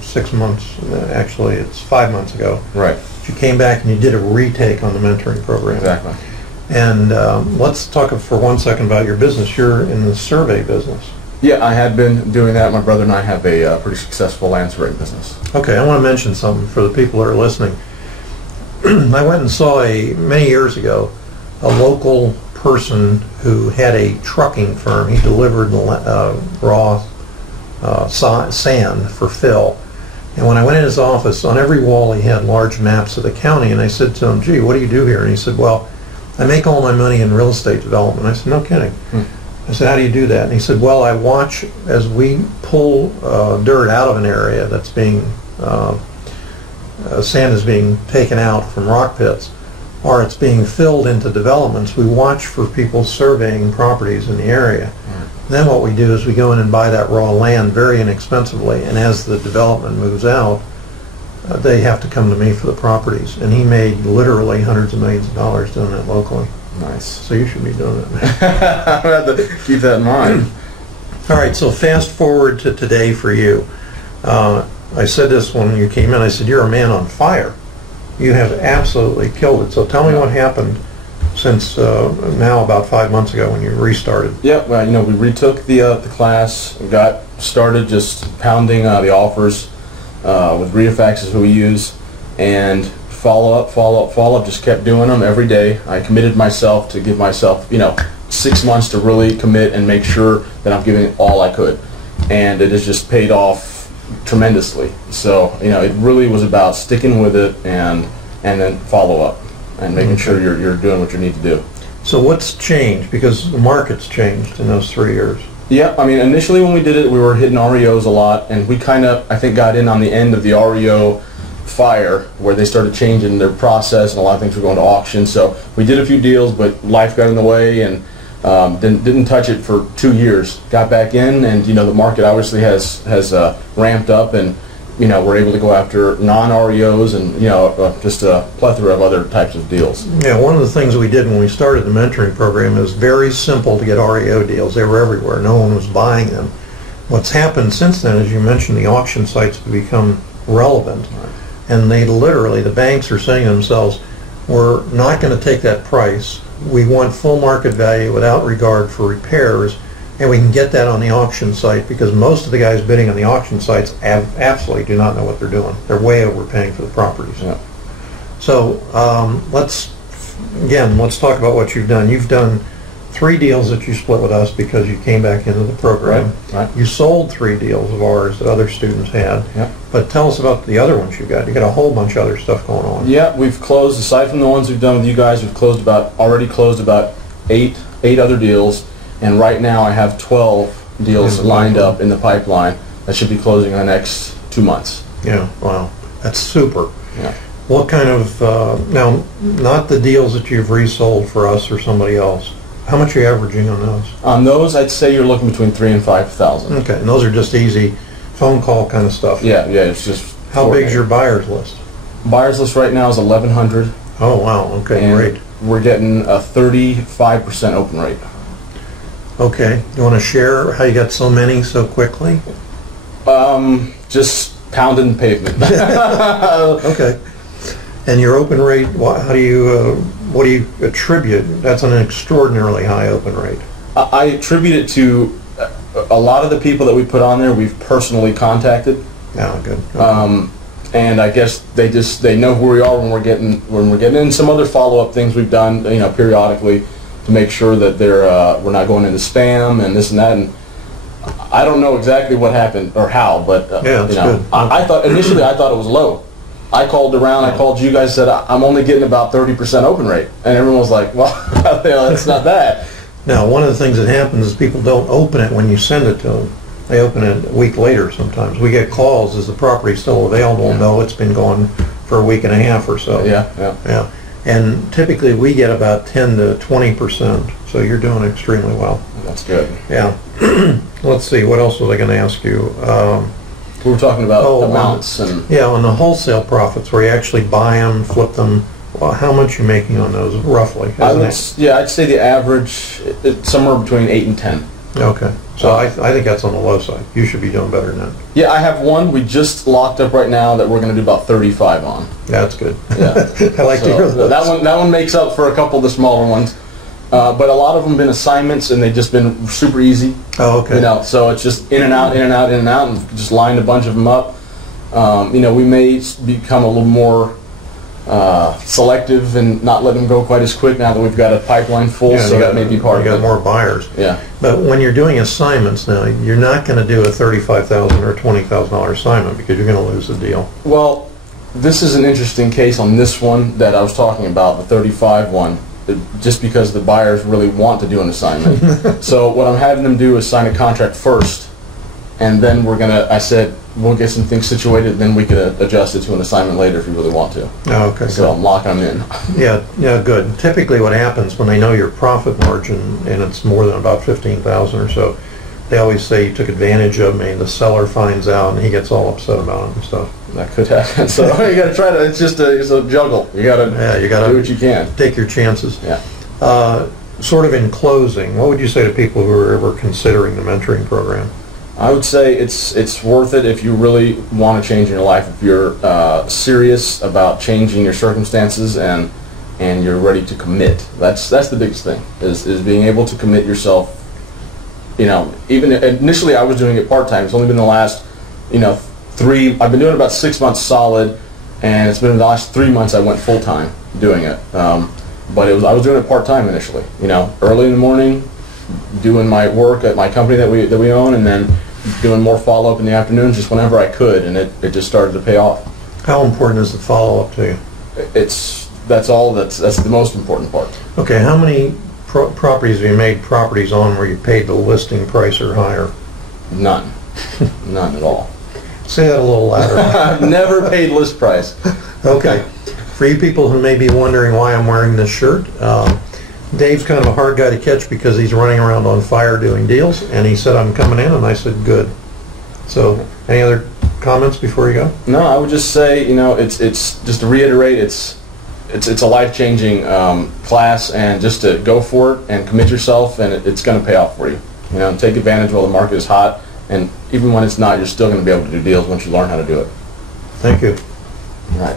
6 months. Actually, it's 5 months ago. Right. You came back and you did a retake on the mentoring program. Exactly. And let's talk for 1 second about your business. You're in the survey business. Yeah, I had been doing that. My brother and I have a pretty successful land surveying business. Okay, I want to mention something for the people that are listening. I went and saw many years ago a local person who had a trucking firm. He delivered raw sand for fill. And when I went in his office, on every wall he had large maps of the county, and I said to him, gee, what do you do here? And he said, well, I make all my money in real estate development. I said, no kidding. I said, how do you do that? And he said, well, I watch as we pull dirt out of an area that's being, sand is being taken out from rock pits, or it's being filled into developments. We watch for people surveying properties in the area. Then what we do is we go in and buy that raw land very inexpensively, and as the development moves out, they have to come to me for the properties. And he made literally hundreds of millions of dollars doing that locally. Nice. So you should be doing that. I'm going to have to keep that in mind. All right, so fast forward to today for you. I said this when you came in. I said, you're a man on fire. You have absolutely killed it. So tell me what happened since now about 5 months ago when you restarted. Yeah, well, you know, we retook the class, got started just pounding the offers with refax is who we use, and follow up, just kept doing them every day. I committed myself to give myself, 6 months to really commit and make sure that I'm giving all I could. And it has just paid off tremendously. So, it really was about sticking with it and then follow up and making sure you're doing what you need to do. So what's changed? Because the market's changed in those 3 years. Yeah, I mean, initially when we did it, we were hitting REOs a lot, and we kind of, I think, got in on the end of the REO fire where they started changing their process and a lot of things were going to auction. So we did a few deals, but life got in the way and didn't touch it for 2 years. Got back in, and the market obviously has ramped up, and we're able to go after non-REOs and just a plethora of other types of deals. Yeah, one of the things we did when we started the mentoring program is very simple to get REO deals. They were everywhere. No one was buying them. What's happened since then, as you mentioned, the auction sites have become relevant. Right. And they literally, the banks are saying to themselves, we're not going to take that price. We want full market value without regard for repairs, and we can get that on the auction site because most of the guys bidding on the auction sites absolutely do not know what they're doing. They're way overpaying for the properties. Yeah. So let's talk about what you've done. You've done 3 deals that you split with us because you came back into the program. Right. You sold 3 deals of ours that other students had. Yep. But tell us about the other ones you got. You got a whole bunch of other stuff going on. Yeah, we've closed, aside from the ones we've done with you guys, we've already closed about eight other deals, and right now I have 12 deals lined up in the pipeline that should be closing in the next 2 months. Yeah, wow. That's super. Yeah. What kind of, now, not the deals that you've resold for us or somebody else. How much are you averaging on those? On those, I'd say you're looking between $3,000 and $5,000. Okay, and those are just easy phone call kind of stuff. Yeah, it's just. How big is your buyer's list? Buyer's list right now is 1,100. Oh wow, okay, and great. We're getting a 35% open rate. Okay, you want to share how you got so many so quickly? Just pounding pavement. Okay. And your open rate, how do you what do you attribute? That's an extraordinarily high open rate. I attribute it to a lot of the people that we put on there we've personally contacted. Oh, good. Okay. And I guess they know who we are when we're getting in. Some other follow-up things we've done, periodically to make sure that we're not going into spam and this and that. And I don't know exactly what happened or how, but good. I thought initially it was low. I called around, I called you guys, said I'm only getting about 30% open rate, and everyone was like, well, it's not that. Now, one of the things that happens is people don't open it when you send it to them. They open it a week later sometimes. We get calls, is the property still available? No, it's been gone for a week and a half or so. Yeah. And typically we get about 10 to 20%, so you're doing extremely well. That's good. Yeah. Let's see, what else was I going to ask you? We were talking about amounts. Yeah, on the wholesale profits, where you actually buy them, flip them, well, how much are you making on those, roughly? I'd say the average, it's somewhere between 8 and 10. Okay. So I think that's on the low side. You should be doing better than that. Yeah, I have one we just locked up right now that we're going to do about 35 on. That's good. Yeah. I like to hear that. That one makes up for a couple of the smaller ones. But a lot of them have been assignments, and they've just been super easy. Oh, okay. So it's just in and out, and just lined a bunch of them up. We may become a little more selective and not let them go quite as quick now that we've got a pipeline full, so that may be part of it. You got more buyers. Yeah. But when you're doing assignments now, you're not going to do a $35,000 or $20,000 assignment because you're going to lose the deal. Well, this is an interesting case on this one that I was talking about, the 35 one, just because the buyers really want to do an assignment. So what I'm having them do is sign a contract first, and then I said, we'll get some things situated, then we could adjust it to an assignment later if you really want to. Oh, okay. So I'm locking them in. Yeah, good. Typically what happens when they know your profit margin, and it's more than about $15,000 or so, they always say you took advantage of me, and the seller finds out, and he gets all upset about it and stuff. That could happen. So you got to try to, it's a juggle. You got to do what you can. Take your chances. Yeah. Sort of in closing, what would you say to people who are ever considering the mentoring program? I would say it's worth it if you really want to change in your life. If you're serious about changing your circumstances and you're ready to commit. That's the biggest thing is being able to commit yourself. Even initially I was doing it part-time. It's only been the last, I've been doing it about 6 months solid, and it's been the last 3 months I went full-time doing it. But I was doing it part-time initially. Early in the morning, doing my work at my company that we own, and then doing more follow-up in the afternoons just whenever I could, and it just started to pay off. How important is the follow-up to you? That's the most important part. Okay, how many properties have you made properties on where you paid the listing price or higher? None. None at all. Say that a little louder. I've never paid list price. Okay. For you people who may be wondering why I'm wearing this shirt, Dave's kind of a hard guy to catch because he's running around on fire doing deals, and he said, I'm coming in, and I said, good. So, any other comments before you go? No, I would just say, it's just to reiterate, it's a life-changing class, and just to go for it and commit yourself, and it's going to pay off for you. Take advantage while the market is hot, and even when it's not, you're still going to be able to do deals once you learn how to do it. Thank you. All right.